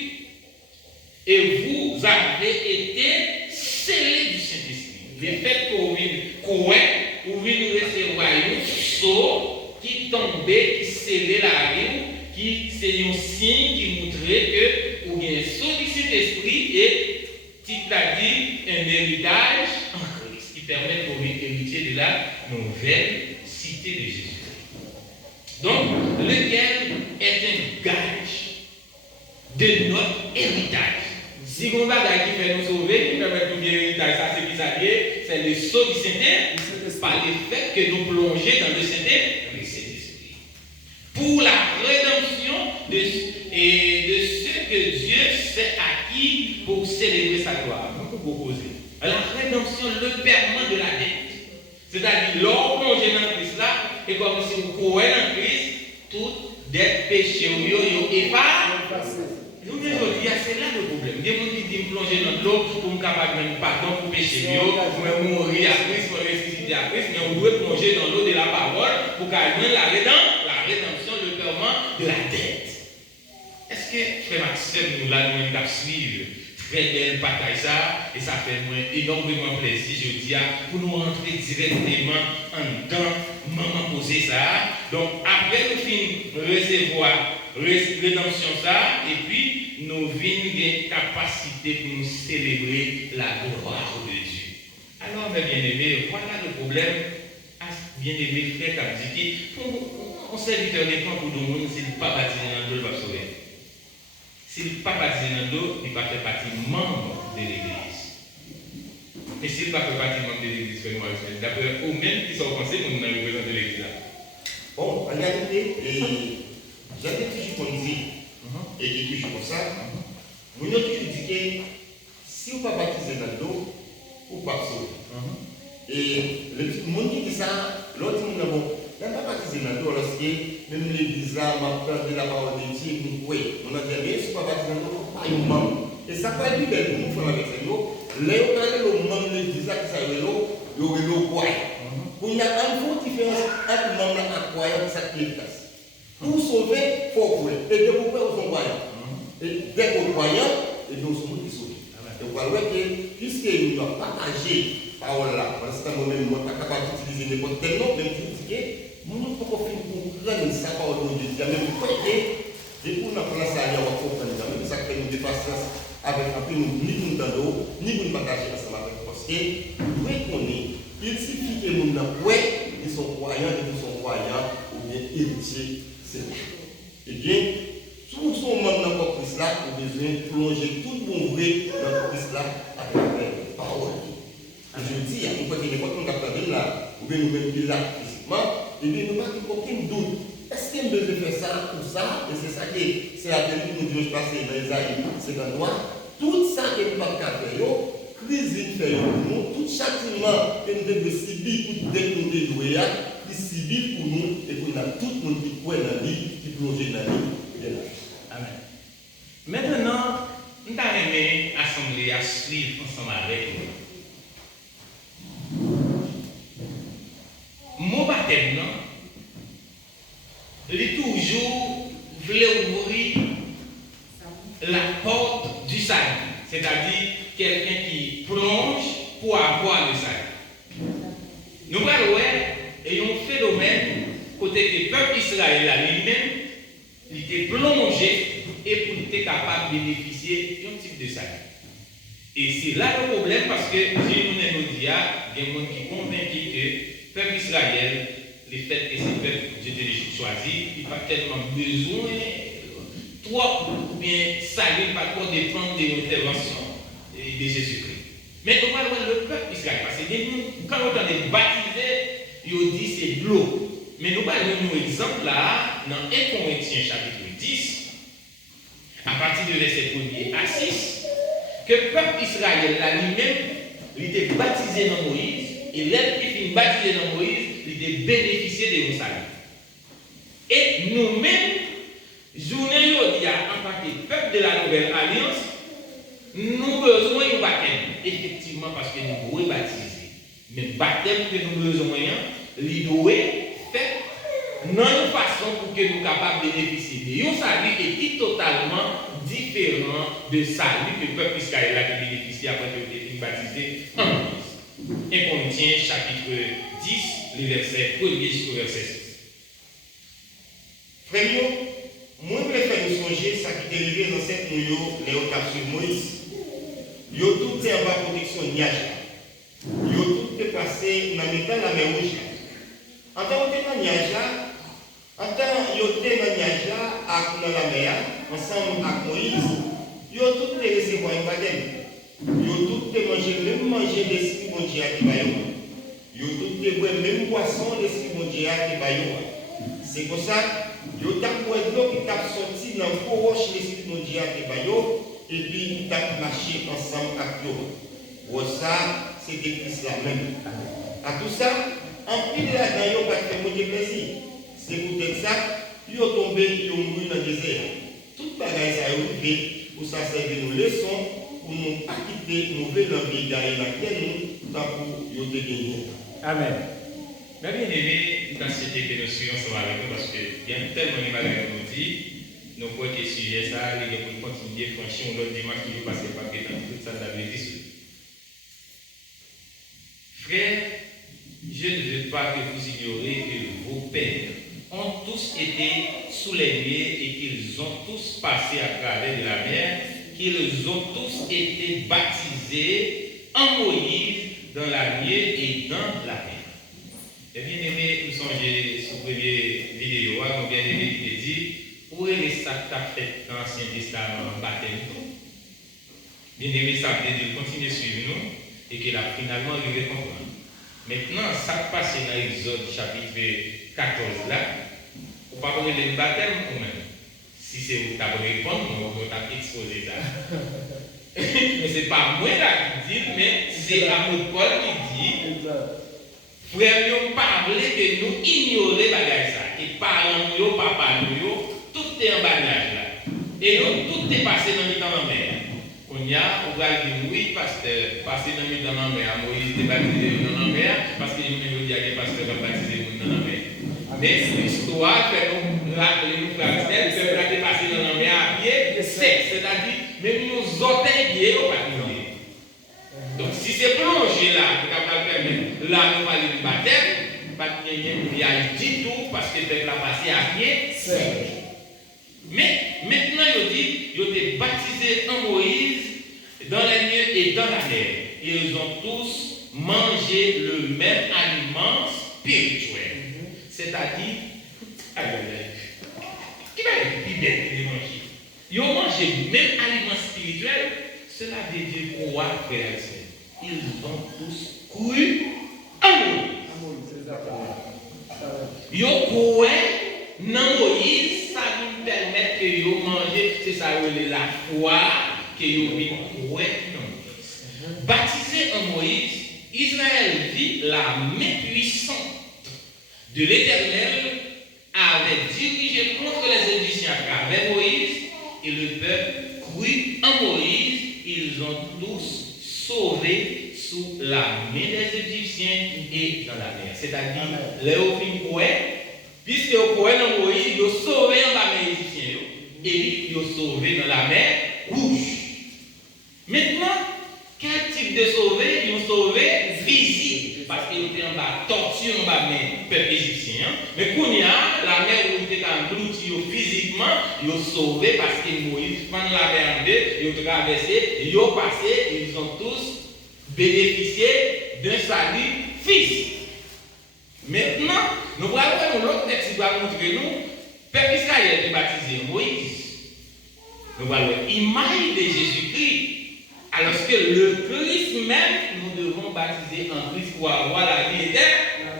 et vous avez été scellés du Saint-Esprit. Le fait que vous croyez, vous venez recevoir un sceau qui tombait, qui scellait la vie, qui c'est un signe qui montrait que vous avez un sceau du Saint-Esprit et Tite a dit un héritage en Christ qui permet pour hériter de la nouvelle cité de Jésus. Donc, lequel est un gage de notre héritage. Si on va qui fait nous sauver, qui permet de nous héritage, ça c'est qui ça lié, c'est le sceau du Saint-Esprit, par le fait que nous plongeons dans le Saint-Esprit. Pour la rédemption de ce que Dieu s'est acquis pour célébrer sa gloire. Nous proposer. La rédemption, le paiement de la dette. C'est-à-dire, l'homme plongé dans Christ là, et comme si vous croyez dans Christ, toute dette péché ou yo efface. Nous disons, c'est là le problème. Des gens qui disent plonger dans l'eau pour me capable de pardon pour péché, pour mourir à Christ, pour ressusciter à Christ, mais on doit plonger dans l'eau de la parole pour qu'elle la rédemption, le paiement de la dette. Est-ce que frère Maxime nous l'a nous suivre très belle bataille ça, et ça fait énormément plaisir, je dis, pour nous rentrer directement en dedans, maman poser ça. Donc après nous finissons recevoir rédemption ça, et puis nous venons une capacité pour nous célébrer la gloire de Dieu. Alors mes bien-aimés, voilà le problème. Bien-aimé frère qui dit on serviteur de camp pour le monde, c'est pas baptisé dans l'eau, il va sauver. S'il n'est pas baptisé dans l'eau, il va faire partie membre de l'église. Et s'il ne fait pas partie membre de l'église, d'après vous-même qui sont pensés pour nous représenter l'église là. Bon, en réalité, j'avais toujours qu'on dit, et qui est toujours comme ça, nous avons toujours dit que si vous ne pas baptisé dans l'eau, vous ne pas sauver. Et le monde qui dit ça, l'autre dit non, bon, il n'a pas baptisé dans l'eau, lorsque même l'église là, m'a perdu la parole de Dieu, nous oui, on a dit bien, si vous ne pas baptisé dans l'eau, pas un membre. Et ça peut être belle pour nous faire avec ça. Les membres de l'église là, qui savent l'eau, il y aurait l'eau quoi. Pour y avoir une forte différence entre le membre et croyant qui s'active. Pour sauver, il faut croire. Et dès que vous croyez, croyants. Et dès que vous croyez, et nous sommes tous sauvés. Et vous voyez que, puisque nous avons partagé la parole là, pour l'instant, moi-même, je ne suis pas capable d'utiliser n'importe quel nom, même si vous dites, nous ne pouvons pas comprendre sa parole de Dieu. Même vous croyez, et pour nous place à aller, on va comprendre. Même ça fait nous dépasser avec un peu, ni nous dans l'eau, ni nous partager ensemble avec. Parce que, vous connaissez, il suffit que nous n'avons pas, ils sont croyants, et nous sommes croyants, ou bien héritiers. Eh bien, si vous sommes membres dans le Christ là, vous devez plonger tout le vrai dans le Christ là avec la parole. Et je dis, à nous, quand on a là, ou bien nous-mêmes qui là physiquement, et bien nous n'avons aucun doute. Est-ce qu'il devait faire ça ou ça? Et c'est ça que c'est la télé que nous devons passer dans les années 53. Tout ça que nous n'avons pas fait, crise fait nous, tout châtiment que nous devons subir pour dès que nous devons jouer, civil pour nous et pour tout le monde qui croit dans la vie, qui plonge dans la vie. Amen. Maintenant, nous allons aimer l'Assemblée à suivre ensemble avec nous. Mon baptême, il est toujours voulu ouvrir la porte du salut, c'est-à-dire quelqu'un qui plonge pour avoir le salut. Nous allons voir. Et un phénomène, côté que le peuple Israël a lui-même, il était plongé et pour être capable de bénéficier d'un type de salut. Et c'est là le problème parce que Dieu nous a dit, il y a des gens qui sont convaincus que le peuple Israël, le fait que c'est le peuple que Dieu a choisi, il n'a pas tellement besoin, trop ou bien salut, pas trop dépendre de l'intervention de Jésus-Christ. Mais on va voir le peuple Israël, parce que quand on est baptisé, il dit c'est de l'eau. Mais nous allons un exemple là, dans 1 Corinthiens chapitre 10, à partir du verset 1er à 6, que le peuple Israël là lui-même, il était baptisé dans Moïse, et l'être qui finit baptisé dans Moïse, il était bénéficié de mon salut. Et nous-mêmes, journée aujourd'hui, en tant que peuple de la nouvelle alliance, nous besoin d'un baptême. Effectivement, parce que nous rebaptisés. Mais le baptême que nous besoin, il doit faire non une façon pour que nous capables de bénéficier de un salut qui est totalement différent de salut que le peuple israélien a bénéficié après qu'il ait été baptisé en Église. Et Corinthiens chapitre 10, les versets 1er jusqu'au verset 6. Frère, moi, je voulais faire nous songer ça qui est arrivé dans cette nuit, les hauts sur Moïse. Yo tout est en bas protection niage. Yo tout est passé dans la mer rouge. En tant que dans niage là, en tant yo était dans niage là, dans la mer, ensemble avec Moïse, yo tout est recevoir un baptême. Yo tout est manger l'esprit bon Dieu qui va yo. Yo tout est boire même poisson l'esprit bon Dieu qui va yo. C'est pour ça yo t'a pour l'eau qui t'a sorti dans le roche l'esprit mon Dieu qui va yo. Et puis, il a marché ensemble avec eux. Pour ça, c'est Christ la même. À tout ça, en pile là-dedans, il n'y a pas fait mon plaisir. C'est peut-être ça, ils ont tombé, ils ont mouru dans le désert. Toute bagaille, ça a arrivé pour ça servir nos leçons, pour nous acquitter, nous veiller dans le pays dans laquelle nous, tant pour nous gagner. Amen. Mais bien aimé, dans cette été, nous suivons ensemble avec nous parce qu'il y a tellement de bagailles qu'on nous dit. Nous croyons que le sujet, ça, il faut continuer à franchir l'autre dimanche qui va passer par dans tout ça, la bénédiction. Frères, je ne veux pas que vous ignorez que vos pères ont tous été sous les nuées et qu'ils ont tous passé à travers de la mer, qu'ils ont tous été baptisés en Moïse dans la nuée et dans la mer. Et bien aimé, nous songez sur la première vidéo, mon bien aimé qui dit, où est les sacs qu'a fait dans l'Ancien Testament en baptême? Bien aimé, ça veut dire continuer à suivre nous et qu'il a finalement arrivé à comprendre. Maintenant, ça passe dans l'Exode chapitre 14 là, vous ne pouvez pas parler de baptême ou même. Si c'est vous qui avez répondu, vous avez exposé ça. Mais ce n'est pas moi là qui dis, mais c'est l'apôtre Paul qui dit. Frère, nous parlons que nous ignorons les bagages ça. Et parlons nous, papa nous, tout est en bagage là. Et nous, tout est passé dans le temps de la mer. On y a, on va dire oui, pasteur, passé dans le temps de la mer. Moïse était baptisé dans la mer, parce que nous disons que pasteur va baptiser dans la mer. Mais l'histoire fait nous rappeler, nous frères, que le peuple a passé dans la mer à pied sec, c'est-à-dire, même nos orteils, on va dire. Donc, si c'est plongé là, nous allons permettre, là, nous allons du baptême, pas de rien du tout, parce que le peuple a passé à pied sec. Mais maintenant, il dit, ils ont été baptisés en Moïse, dans la nuée et dans la mer. Ils ont tous mangé le même aliment spirituel. C'est-à-dire, qui va être bien de manger? Ils ont mangé le même aliment spirituel, cela veut dire quoi, frère et sœur? Ils ont tous cru en Moïse. Ils ont cru dans Moïse, ça nous permet que vous mangez, c'est ça la foi que vous vivez dans Moïse. Baptisé en Moïse, Israël vit la main puissante de l'Éternel avait dirigé contre les Égyptiens à travers Moïse, et le peuple crut en Moïse, ils ont tous sauvé sous la main des Égyptiens et dans la mer. C'est-à-dire, les Ophim puisque vous croyez dans Moïse, ils ont sauvé en bas des Égyptiens et ils ont sauvé dans la mer rouge. Maintenant, quel type de sauvé? Ils ont sauvé physique, parce qu'ils étaient en bas torture en bas des peuples égyptiens. Mais quand il y a la mer où ils étaient engloutis physiquement, ils ont sauvé parce que Moïse, pendant la mer en deux, ils ont traversé, ils ont passé, ils ont tous bénéficié d'un salut physique. Maintenant, nous allons l'autre texte qui va montrer nous, le peuple Israël est baptisé Moïse. Nous allons l'image de Jésus-Christ. Alors que le Christ même, nous devons baptiser en Christ pour avoir la vie éternelle.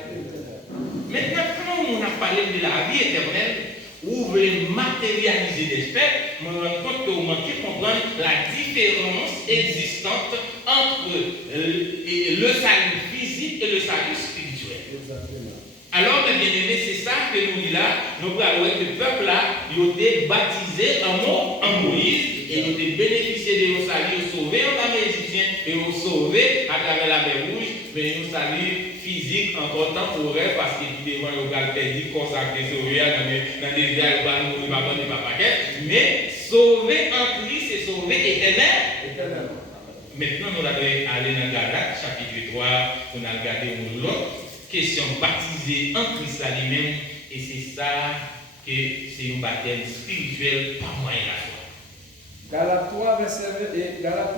Maintenant, quand on a parlé de la vie éternelle, vous voulez matérialiser des faits, vous vous rendez compte que vous manquez de comprendre la différence existante entre le salut physique et le salut spirituel. Alors, mes bien-aimés, c'est ça que nous lisons là, nous pouvons voir que le peuple là, il a été baptisé en Moïse et il a été bénéficié de nos salut, sauvé en armée égyptienne et nous sauvé à travers la mer Rouge, mais nous salut physique encore temporaire parce qu'évidemment, il a perdu consacré sauvé dans le désert, il va nous mourir, pas mais sauvé en Christ et sauvé éternel. Maintenant, nous allons aller dans Galates, chapitre 3, on a regardé l'autre question baptisée en Christ lui-même, et c'est ça que c'est un baptême spirituel par moyen de la foi. Galates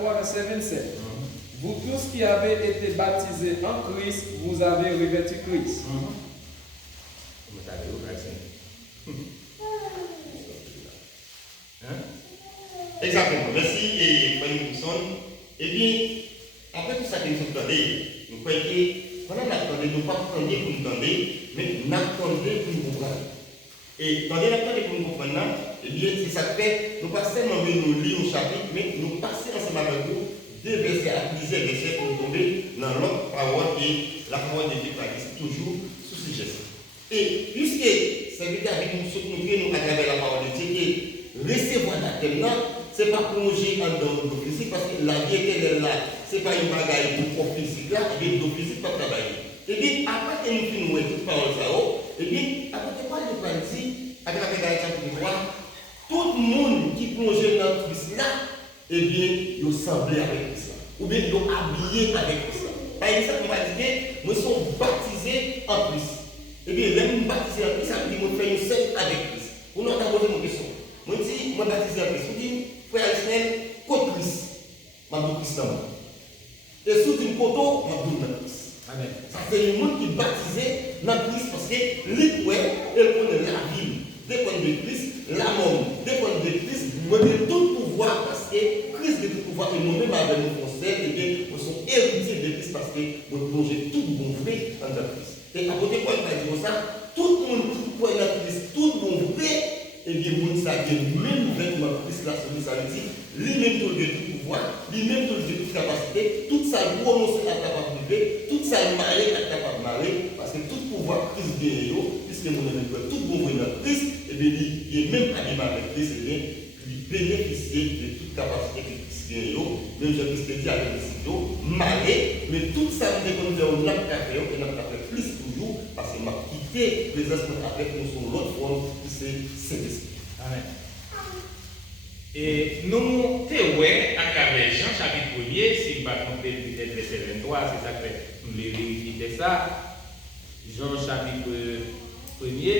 3, verset 27. Vous tous qui avez été baptisés en Christ, vous avez revêtu Christ. Exactement. Merci, et Fanny Pousson. Et bien, après tout ça que nous entendons, nous croyons que pendant qu'on attendait, nous ne pas attendre pour nous entendre, mais nous attendons pour nous comprendre. Et dans les attendons pour nous comprendre, eh bien, c'est ça que fait, nous passons seulement nous lire au chapitre, mais nous passons ensemble avec vous deux versets à plusieurs versets pour nous tomber dans l'autre parole et la parole de Dieu qui toujours sous sujet. Et puisque serviteur avec nous soutenir nous à travers la parole de Dieu, que recevoir la terre, ce n'est pas plonger en dans le physique, parce que la vie éternelle là, ce n'est pas une bagaille pour le physique là, et le physique pas travailler. Et bien, après que nous finissons toute parole ça, et bien, après que nous parlons ici, à travers la chapitre 3, tout le monde qui plonge dans le Christ là, eh bien, ils semblent avec Christ là, ou bien ils sont habillés avec Christ là. Par exemple, on va dire, nous sommes baptisés en Christ. Eh bien, l'homme baptisé en Christ, ça veut dire que nous faisons une scène avec Christ. Vous n'avez pas posé mon question. Moi, je dis, moi, baptisé en Christ. Vous dites, frère Israël, contre Christ, je suis Christ. Et sous une photo, je suis Christ. Ça fait le monde qui est baptisé dans Christ parce que l'époux, elle connaît la vie, dépend de Christ, la mort, dépend de Christ, moi de tout pouvoir parce que Christ de tout pouvoir et nous-mêmes avec nos conseils, et bien, nous sommes héritiers de Christ parce que nous plongeons tout bon vrai en Christ. Et à côté de quoi il va dire ça, tout le monde qui croit en Christ, tout bon vrai, et bien, le monde ça même vêtement Christ là, celui ça veut dire, lui-même tout de tout pouvoir, lui-même tout de toute capacité, toute sa volonté à capable de vivre, toute sa marée à capable de marrer, parce que tout pouvoir Christ vient, puisque nous avons tout bon vrai dans Christ, et bien, il est même animé avec Christ, et bien, lui bénéficier de toute capacité que Christ vient, même Jean-Christ dit avec les ciseaux, marrer, mais tout ça, nous devons faire, on n'a pas fait, on n'a pas fait plus toujours, parce que m'a quitté présence avec nous sur l'autre forme, qui c'est Saint-Esprit. Amen. Et nous, théories à travers Jean chapitre 1er, si je ne me trompe peut-être verset 23, c'est ça que nous les vérifions ça. Jean chapitre 1er,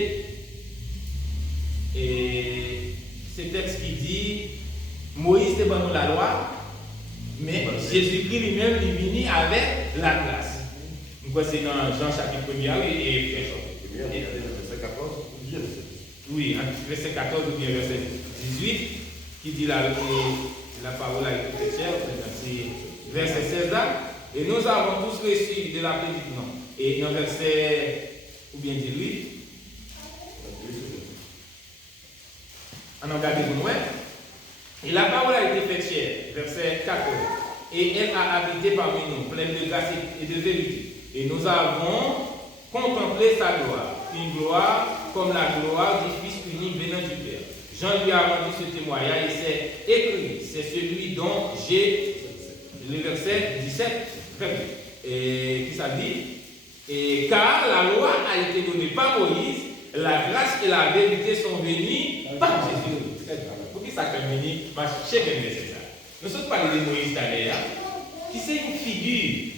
et c'est texte qui dit Moïse te donne la loi, mais Jésus-Christ lui-même est venu avec la grâce. Donc c'est dans Jean chapitre 1er, oui, et verset 14, ou bien oui, verset 14 ou bien verset 18, qui dit la parole à l'écriture chère, c'est verset 16 là, et nous avons tous reçu de la plénitude, non. Et dans verset, ou bien dit lui, en engagé pour nous, et la parole a été faite chère, verset 14, et elle a habité parmi nous, pleine de grâce et de vérité. Et nous avons contemplé sa gloire, une gloire comme la gloire du Fils unique venant du Père. Jean lui a rendu ce témoignage et c'est écrit, c'est celui dont j'ai le verset 17, et qui ça dit, et car la loi a été donnée par Moïse, la grâce et la vérité sont venues par Jésus. Pour qui ça peut venir, je sais que c'est ça. Nous sommes parlé de Moïse d'ailleurs, qui c'est une figure,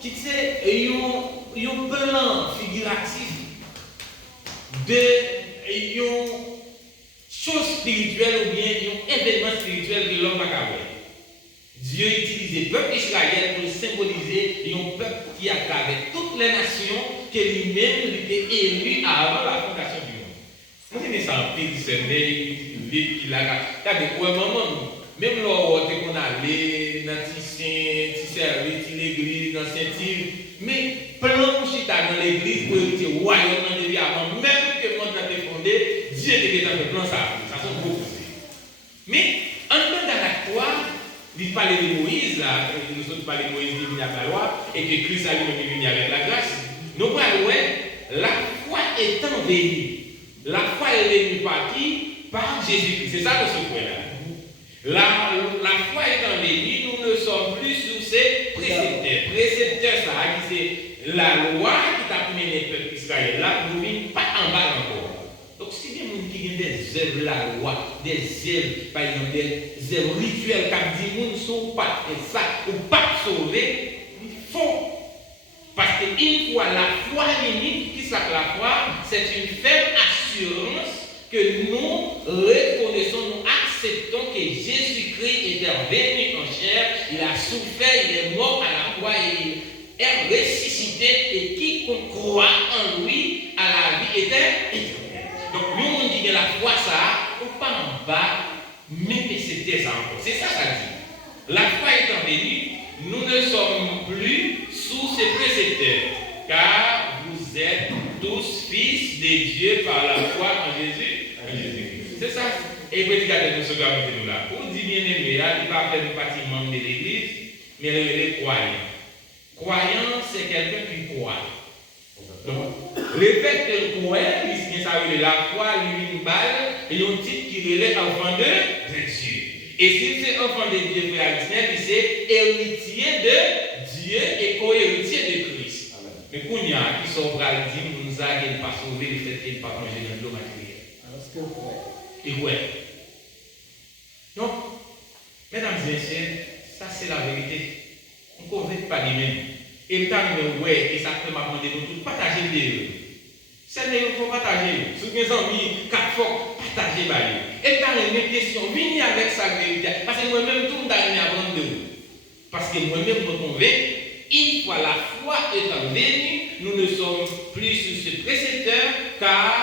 qui c'est un plan figuratif de chose spirituelle ou bien un événement spirituel que l'homme a gagné. Dieu utilisait le peuple Israël pour symboliser un peuple qui a gagné toutes les nations que lui-même était élu avant la fondation du monde. Moi, je ça en pile, c'est un livre qui l'a gagné. Pour un moment, même lors qu'on allait dans le service, l'église, dans Saint-Yves, mais plan chita dans l'église pour hériter royaume dans les avant, même que le monde a été fondé, Dieu était dans le plan ça. Ça sont beaucoup. Mais en tant qu'actoire, il parlait de Moïse, là, nous sommes parlé de Moïse qui vient avec la loi, et que Christ a lui-même venu avec la grâce. Nous voyons la foi étant venue. La foi est venue par qui? Par Jésus-Christ. C'est ça que ce point-là. La foi étant venue, nous ne sommes plus sous ses précepteurs. Précepteurs, ça c'est la loi qui t'a mené le peuple Israël. Là, nous ne venons pas en bas encore. Donc, si bien nous qui ont des œuvres de la loi, des œuvres, par exemple, des œuvres rituelles, qui disent nous ne sommes pas et ça, ou pas sauvés, il faut. Parce qu'une fois la foi unique, qui s'appelle la foi, c'est une ferme assurance que nous reconnaissons, nous acceptons que Jésus-Christ est venu en chair, il a souffert, il est mort à la croix et il est ressuscité et quiconque croit en lui à la vie éternelle. Donc nous on dit que la foi ça, on pas en bas, mais c'était ça encore. C'est ça ça dit. La foi étant venue, nous ne sommes plus sous ses précepteurs, car vous êtes tous fils de Dieu par la foi en Jésus-Christ. C'est ça. Et prédicateur de ce gars nous là. Pour dire bien aimé, là, il ne va pas faire partie membre de l'église, mais il est croyant. Croyant, c'est quelqu'un qui croit. Donc, le fait que croit, il ça veut dire la foi, lui une balle, et un titre qui relève enfant de Dieu. Et si c'est enfant de Dieu, frère Disney, c'est héritier de Dieu et co-héritier de Christ. Amen. Mais qu'on y a qui sont bras dit, nous n'avons pas sauvé le fait qu'il n'est pas plongé dans l'eau matérielle. Et ouais. Donc, mesdames et messieurs, ça c'est la vérité. On ne convainc pas lui-même. Et le temps de ouais, et ça peut m'apprendre de nous partager les c'est il faut partager. Si mes amis, 4 fois, partager. Et quand il y a une question, venez avec sa vérité. Parce que moi-même, tout le monde a avant de vous. Parce que moi-même, je me convainc, une fois la foi étant venue, nous ne sommes plus sous ce précepteur, car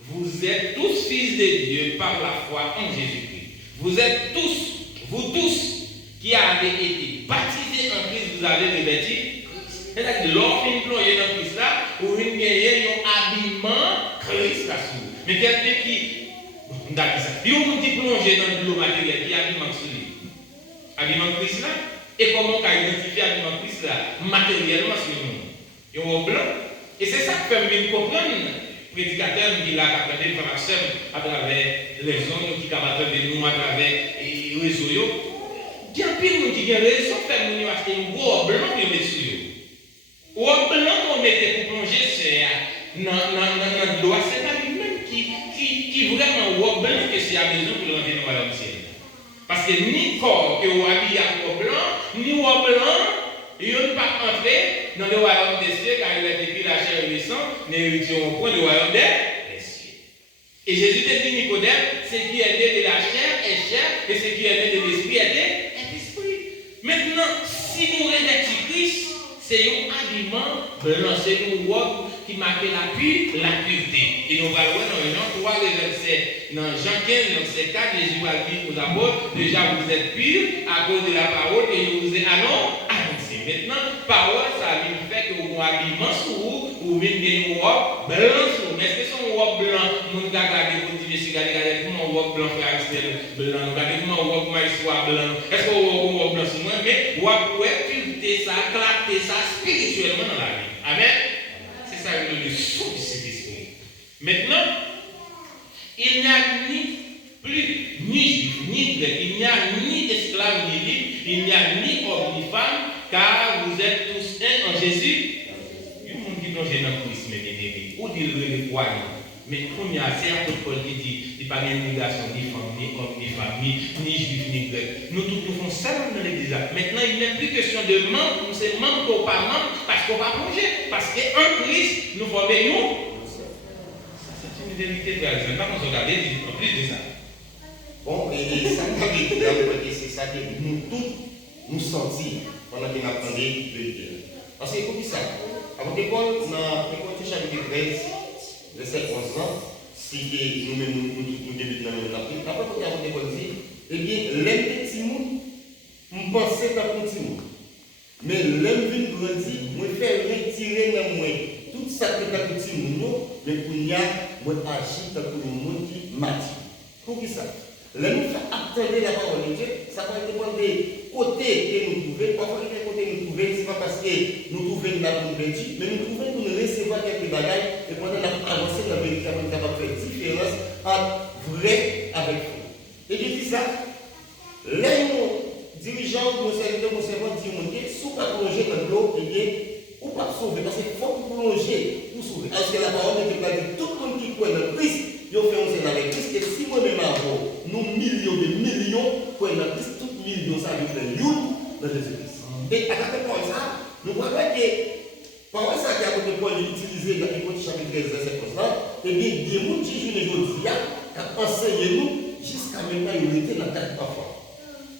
vous êtes tous fils de Dieu par la foi en Jésus-Christ. Vous êtes tous, vous tous, qui avez été baptisés en Christ, vous avez revêtu. C'est-à-dire que l'homme plongé dans Christ là, ou une guerrière, un habillement Christ là sous. Mais quelqu'un qui, on a dit ça, il y a un petit plongé dans l'eau matérielle, qui a habillement sous lui. Habillement Christ là, et comment on a identifié habillement Christ là, matériellement sur nous. Il y a un blanc, et c'est ça qui fait me comprendre. Le prédicateur me dit là, qu'à travers la chaîne, à travers les zones qui capatent de nous, à travers les réseaux. Il y a un peu de monde qui a raison de faire acheter un gros blanc pour mettre sur eux. Ou un blanc qu'on mettait pour plonger dans l'eau, c'est pas lui-même qui vraiment ou un blanc que c'est à besoin pour rentrer dans le royaume ciel. Parce que ni corps que vous habillez à corps blanc, ni ou un blanc, il ne peut pas entrer dans le royaume des cieux car il a été pris la chair et le sang, n'hériteront point le royaume des cieux. Et Jésus te dit Nicodème, ce qui est né de la chair est chair, et ce qui est né de l'esprit est esprit. Maintenant, si nous revêtons Christ, c'est un habillement blanc, c'est une robe qui marque la pureté. Et nous allons voir dans Jean 3, dans Jean 15, verset 4, Jésus va dire aux apôtres, déjà vous êtes purs à cause de la parole que je vous ai annoncée. Maintenant, parole, ça veut faire que vous avez un habillement sur vous, vous venez une robe blanche sur vous. Mais est-ce que c'est une robe blanche, nous regardons, vous dites, regardez comment une robe blanche, blanc, regardez comment une robe maïsoire blanc. Est-ce que une robe blanche sur moi? Mais robe pour pureté, ça, clarté, ça, spirituellement dans la vie. Amen. C'est ça le son du Saint-Esprit. Maintenant, il n'y a plus ni juif, ni grec, il n'y a ni esclave, ni libre, il n'y a ni homme, ni femme, car vous êtes tous un en Jésus. Il y a un monde qui plonge dans Christ, mais bien aimé. Où dit le croyant? Mais comme il y a certes Paul qui dit, il n'y a pas d'obligation, ni femme, ni homme, ni femme, ni juif, ni grec. Nous tous nous faisons ça dans l'église. Maintenant, il n'est plus question de membre, c'est membre ou pas membre, parce qu'on va plonger. Parce qu'en Christ, nous formons nous. C'est une vérité de la vie. Pas qu'on se regarde, en plus de ça. Bon, et ça nous dit, c'est ça que nous tous nous sentis pendant que nous apprenons le Dieu. Parce que, écoutez ça, avant que Paul, dans le chapitre 13, verset 11 ans, si nous-mêmes nous débutons dans le chapitre, après que avant que Paul dit, eh bien, les petits mots, je pensais à petit mot. Mais l'homme vient grandir, je fais retirer dans moi tout ça que tu petit mot, mais pour y a, moi agir comme le monde qui m'a dit. Pour qui ça? Là, nous attendons la parole de Dieu, ça va dépendre des côtés que nous trouvons. Parfois, les côtés que nous trouvons, ce n'est pas parce que nous trouvons la bonne vertu, mais nous trouvons que nous recevons quelques bagages et pendant la avancée dans la vérité, nous sommes capables de faire différence entre vrai avec faux. Et puis, ça, les dirigeants, nos serviteurs, nos servants disent, si vous ne pas plonger dans l'eau, eh bien, ou pas sauver, parce qu'il faut plonger pour sauver. Parce que la parole de Dieu va dire, tout le monde qui croit dans Christ, ils ont fait un sénat avec Christ, et si moi-même avant, nous millions de millions, croient dans Christ, tout millions, ça veut faire une dans Jésus-Christ. Et à travers ça, nous voyons que, par ça qui a été utilisé dans le chapitre 13 de cette chose-là, et bien, des gens qui jouent les jours qui ont enseigné nous, jusqu'à maintenant, ils ont été dans la carte parfois.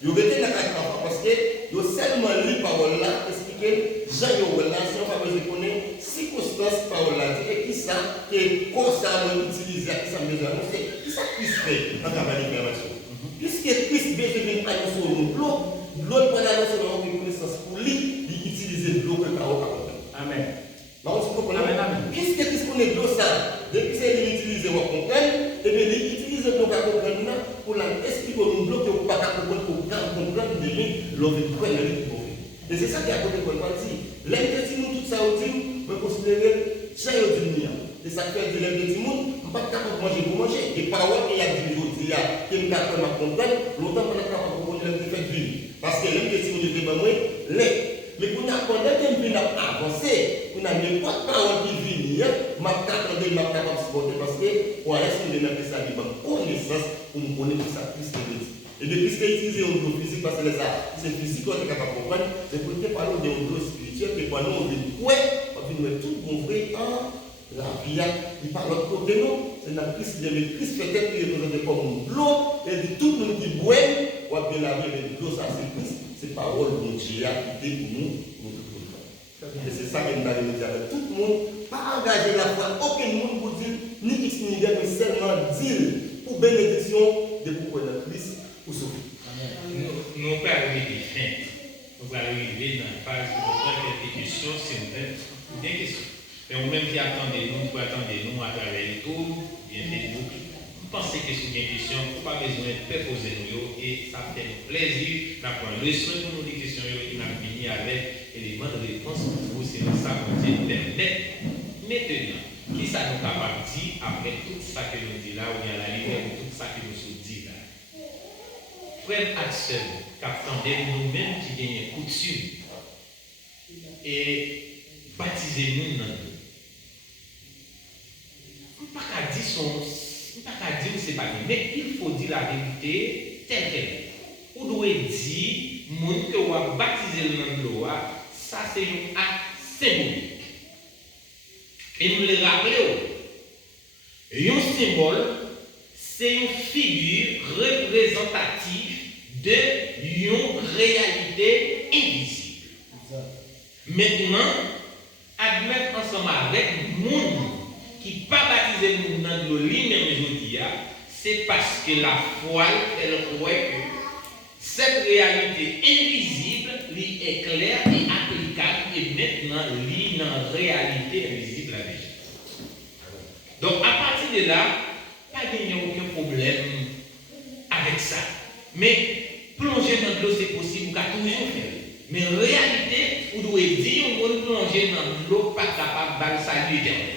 Ils ont été dans la carte parfois parce que, ils ont seulement lu parole là, expliquer, Jean Yoel là, si on va besoin de connaître, circonstance parole là, et qui ça, que constamment utilisé, qui ça besoin d'annoncer, qui ça Christ fait dans la libération. Puisque Christ besoin d'annoncer l'eau pour annoncer la reconnaissance pour lui, il utilise l'eau que parole. Amen. Puisque Christ connaît l'eau ça, depuis que il utilise pour comprendre, et bien il utilise l'eau pour comprendre pour l'expliquer au l'eau que vous ne pouvez pas comprendre pour comprendre de lui, l'eau de prendre le pour et c'est ça qui a côté pour le parti. L'intérêt tout ça au team, me considérer chaque jour. Et ça fait de l'intérêt monde, je ne suis pas capable de manger pour manger. Et paroles qu'il y a dit aujourd'hui, qui me capable de comprendre, longtemps qu'on est capable de manger l'intérêt fait vivre. Parce que l'intérêt monde est pas moins lait. Mais pour nous pendant que nous avancer, pour nous n'importe parole qui vient, je suis capable de supporter parce que pour aller sur le même ça, il y a une connaissance pour me connaître ça plus que dit. Et depuis que c'est utilisé au niveau physique, parce que c'est physique qu'on est capable de comprendre, c'est pour que parler de niveau spirituel, et pendant on vient quoi, on vient tout bon vrai en la vie, il parle de côté nous, c'est dans Christ, mais Christ fait être représenté comme l'eau, et dit tout le monde qui boit, on va bien la vie avec l'eau, ça c'est Christ, c'est parole de Dieu qui est pour nous, tout le monde. Et c'est ça que nous allons dire avec tout le monde, pas engager la foi, aucun monde pour dire, ni X ni Y, mais seulement dire pour bénédiction de pouvoir de Christ. Nous allons arriver fin. Nous allons arriver dans la phase où nous avons quelques questions, si vous avez des questions. Mais vous-même qui attendez nous, vous attendez nous à travers YouTube, bien Facebook. Vous pensez que c'est une question, vous n'avez pas besoin de poser nous et ça fait plaisir d'apprendre le soin pour nous des questions qui n'ont fini avec éléments de réponse pour vous, c'est ça qu'on dit Internet. Maintenant, qui ça nous capable de dire après tout ça que nous dit là, ou bien la lumière, ou tout ça que nous dit là? Frère Axel, qu'attendez nous-mêmes qui gagnent coutume et baptisez-nous dans l'eau. On ne peut pas dire que ce n'est pas bien, mais il faut dire la vérité telle qu'elle est. On doit dire, monde que on va baptiser dans l'eau, ça c'est un acte symbolique. Et nous le rappelons, un symbole, c'est une figure représentative d'une réalité invisible. Maintenant, admettre ensemble avec le monde qui n'est pas baptisé dans l'eau lui-même aujourd'hui, c'est parce que la foi, elle croit que cette réalité invisible lui est claire et applicable et maintenant lui dans la réalité invisible avec. Donc à partir de là, pas de aucun problème avec ça. Mais plonger dans l'eau c'est possible, on peut toujours faire. Mais en réalité, vous devez dire on peut plonger dans l'eau pas capable de salut éternel.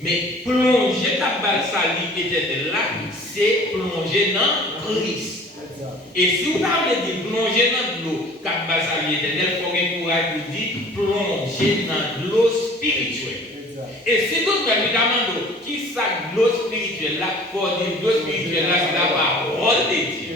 Mais plonger dans le salut éternel là, c'est plonger dans Christ. Et si vous parlez de plonger dans l'eau, cap basali éternel, il faut un courage pour dire plonger dans l'eau spirituelle. Et si vous avez demandé qui ça l'eau spirituelle là, pour dire l'eau spirituelle là, c'est la parole de Dieu.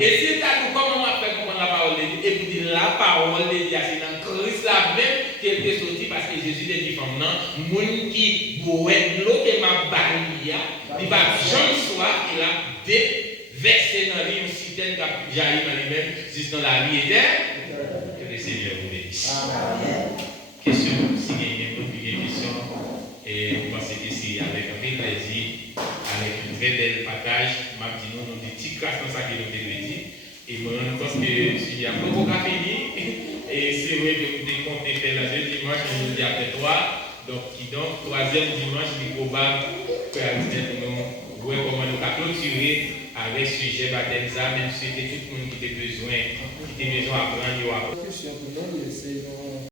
Et si vous avez comment on fait comprendre la parole de Dieu, et vous dites la parole de Dieu, c'est dans Christ là même qui est sorti parce que Jésus a dit comme non, moun qui boit l'eau de ma barrière, il va jamais soir, il a versé dans lui une citerne qui a jailli dans lui-même, juste dans la vie éternelle. Que le Seigneur vous bénisse. Question, si il y a une question, et vous pensez que c'est avec un grand plaisir, avec une très belle partage, m'a dit nous des petites grâces dans ça que nous devons dire. Et moi, je pense que s'il y a beaucoup à finir, et c'est vrai que vous devez compter faire la deuxième dimanche, nous dit après 3. Donc, troisième dimanche, il est probable que nous Vous voyez comment nous avons clôturé avec ce sujet baptême ça, même si c'était tout le monde qui était besoin d'apprendre. Question pour nous, c'est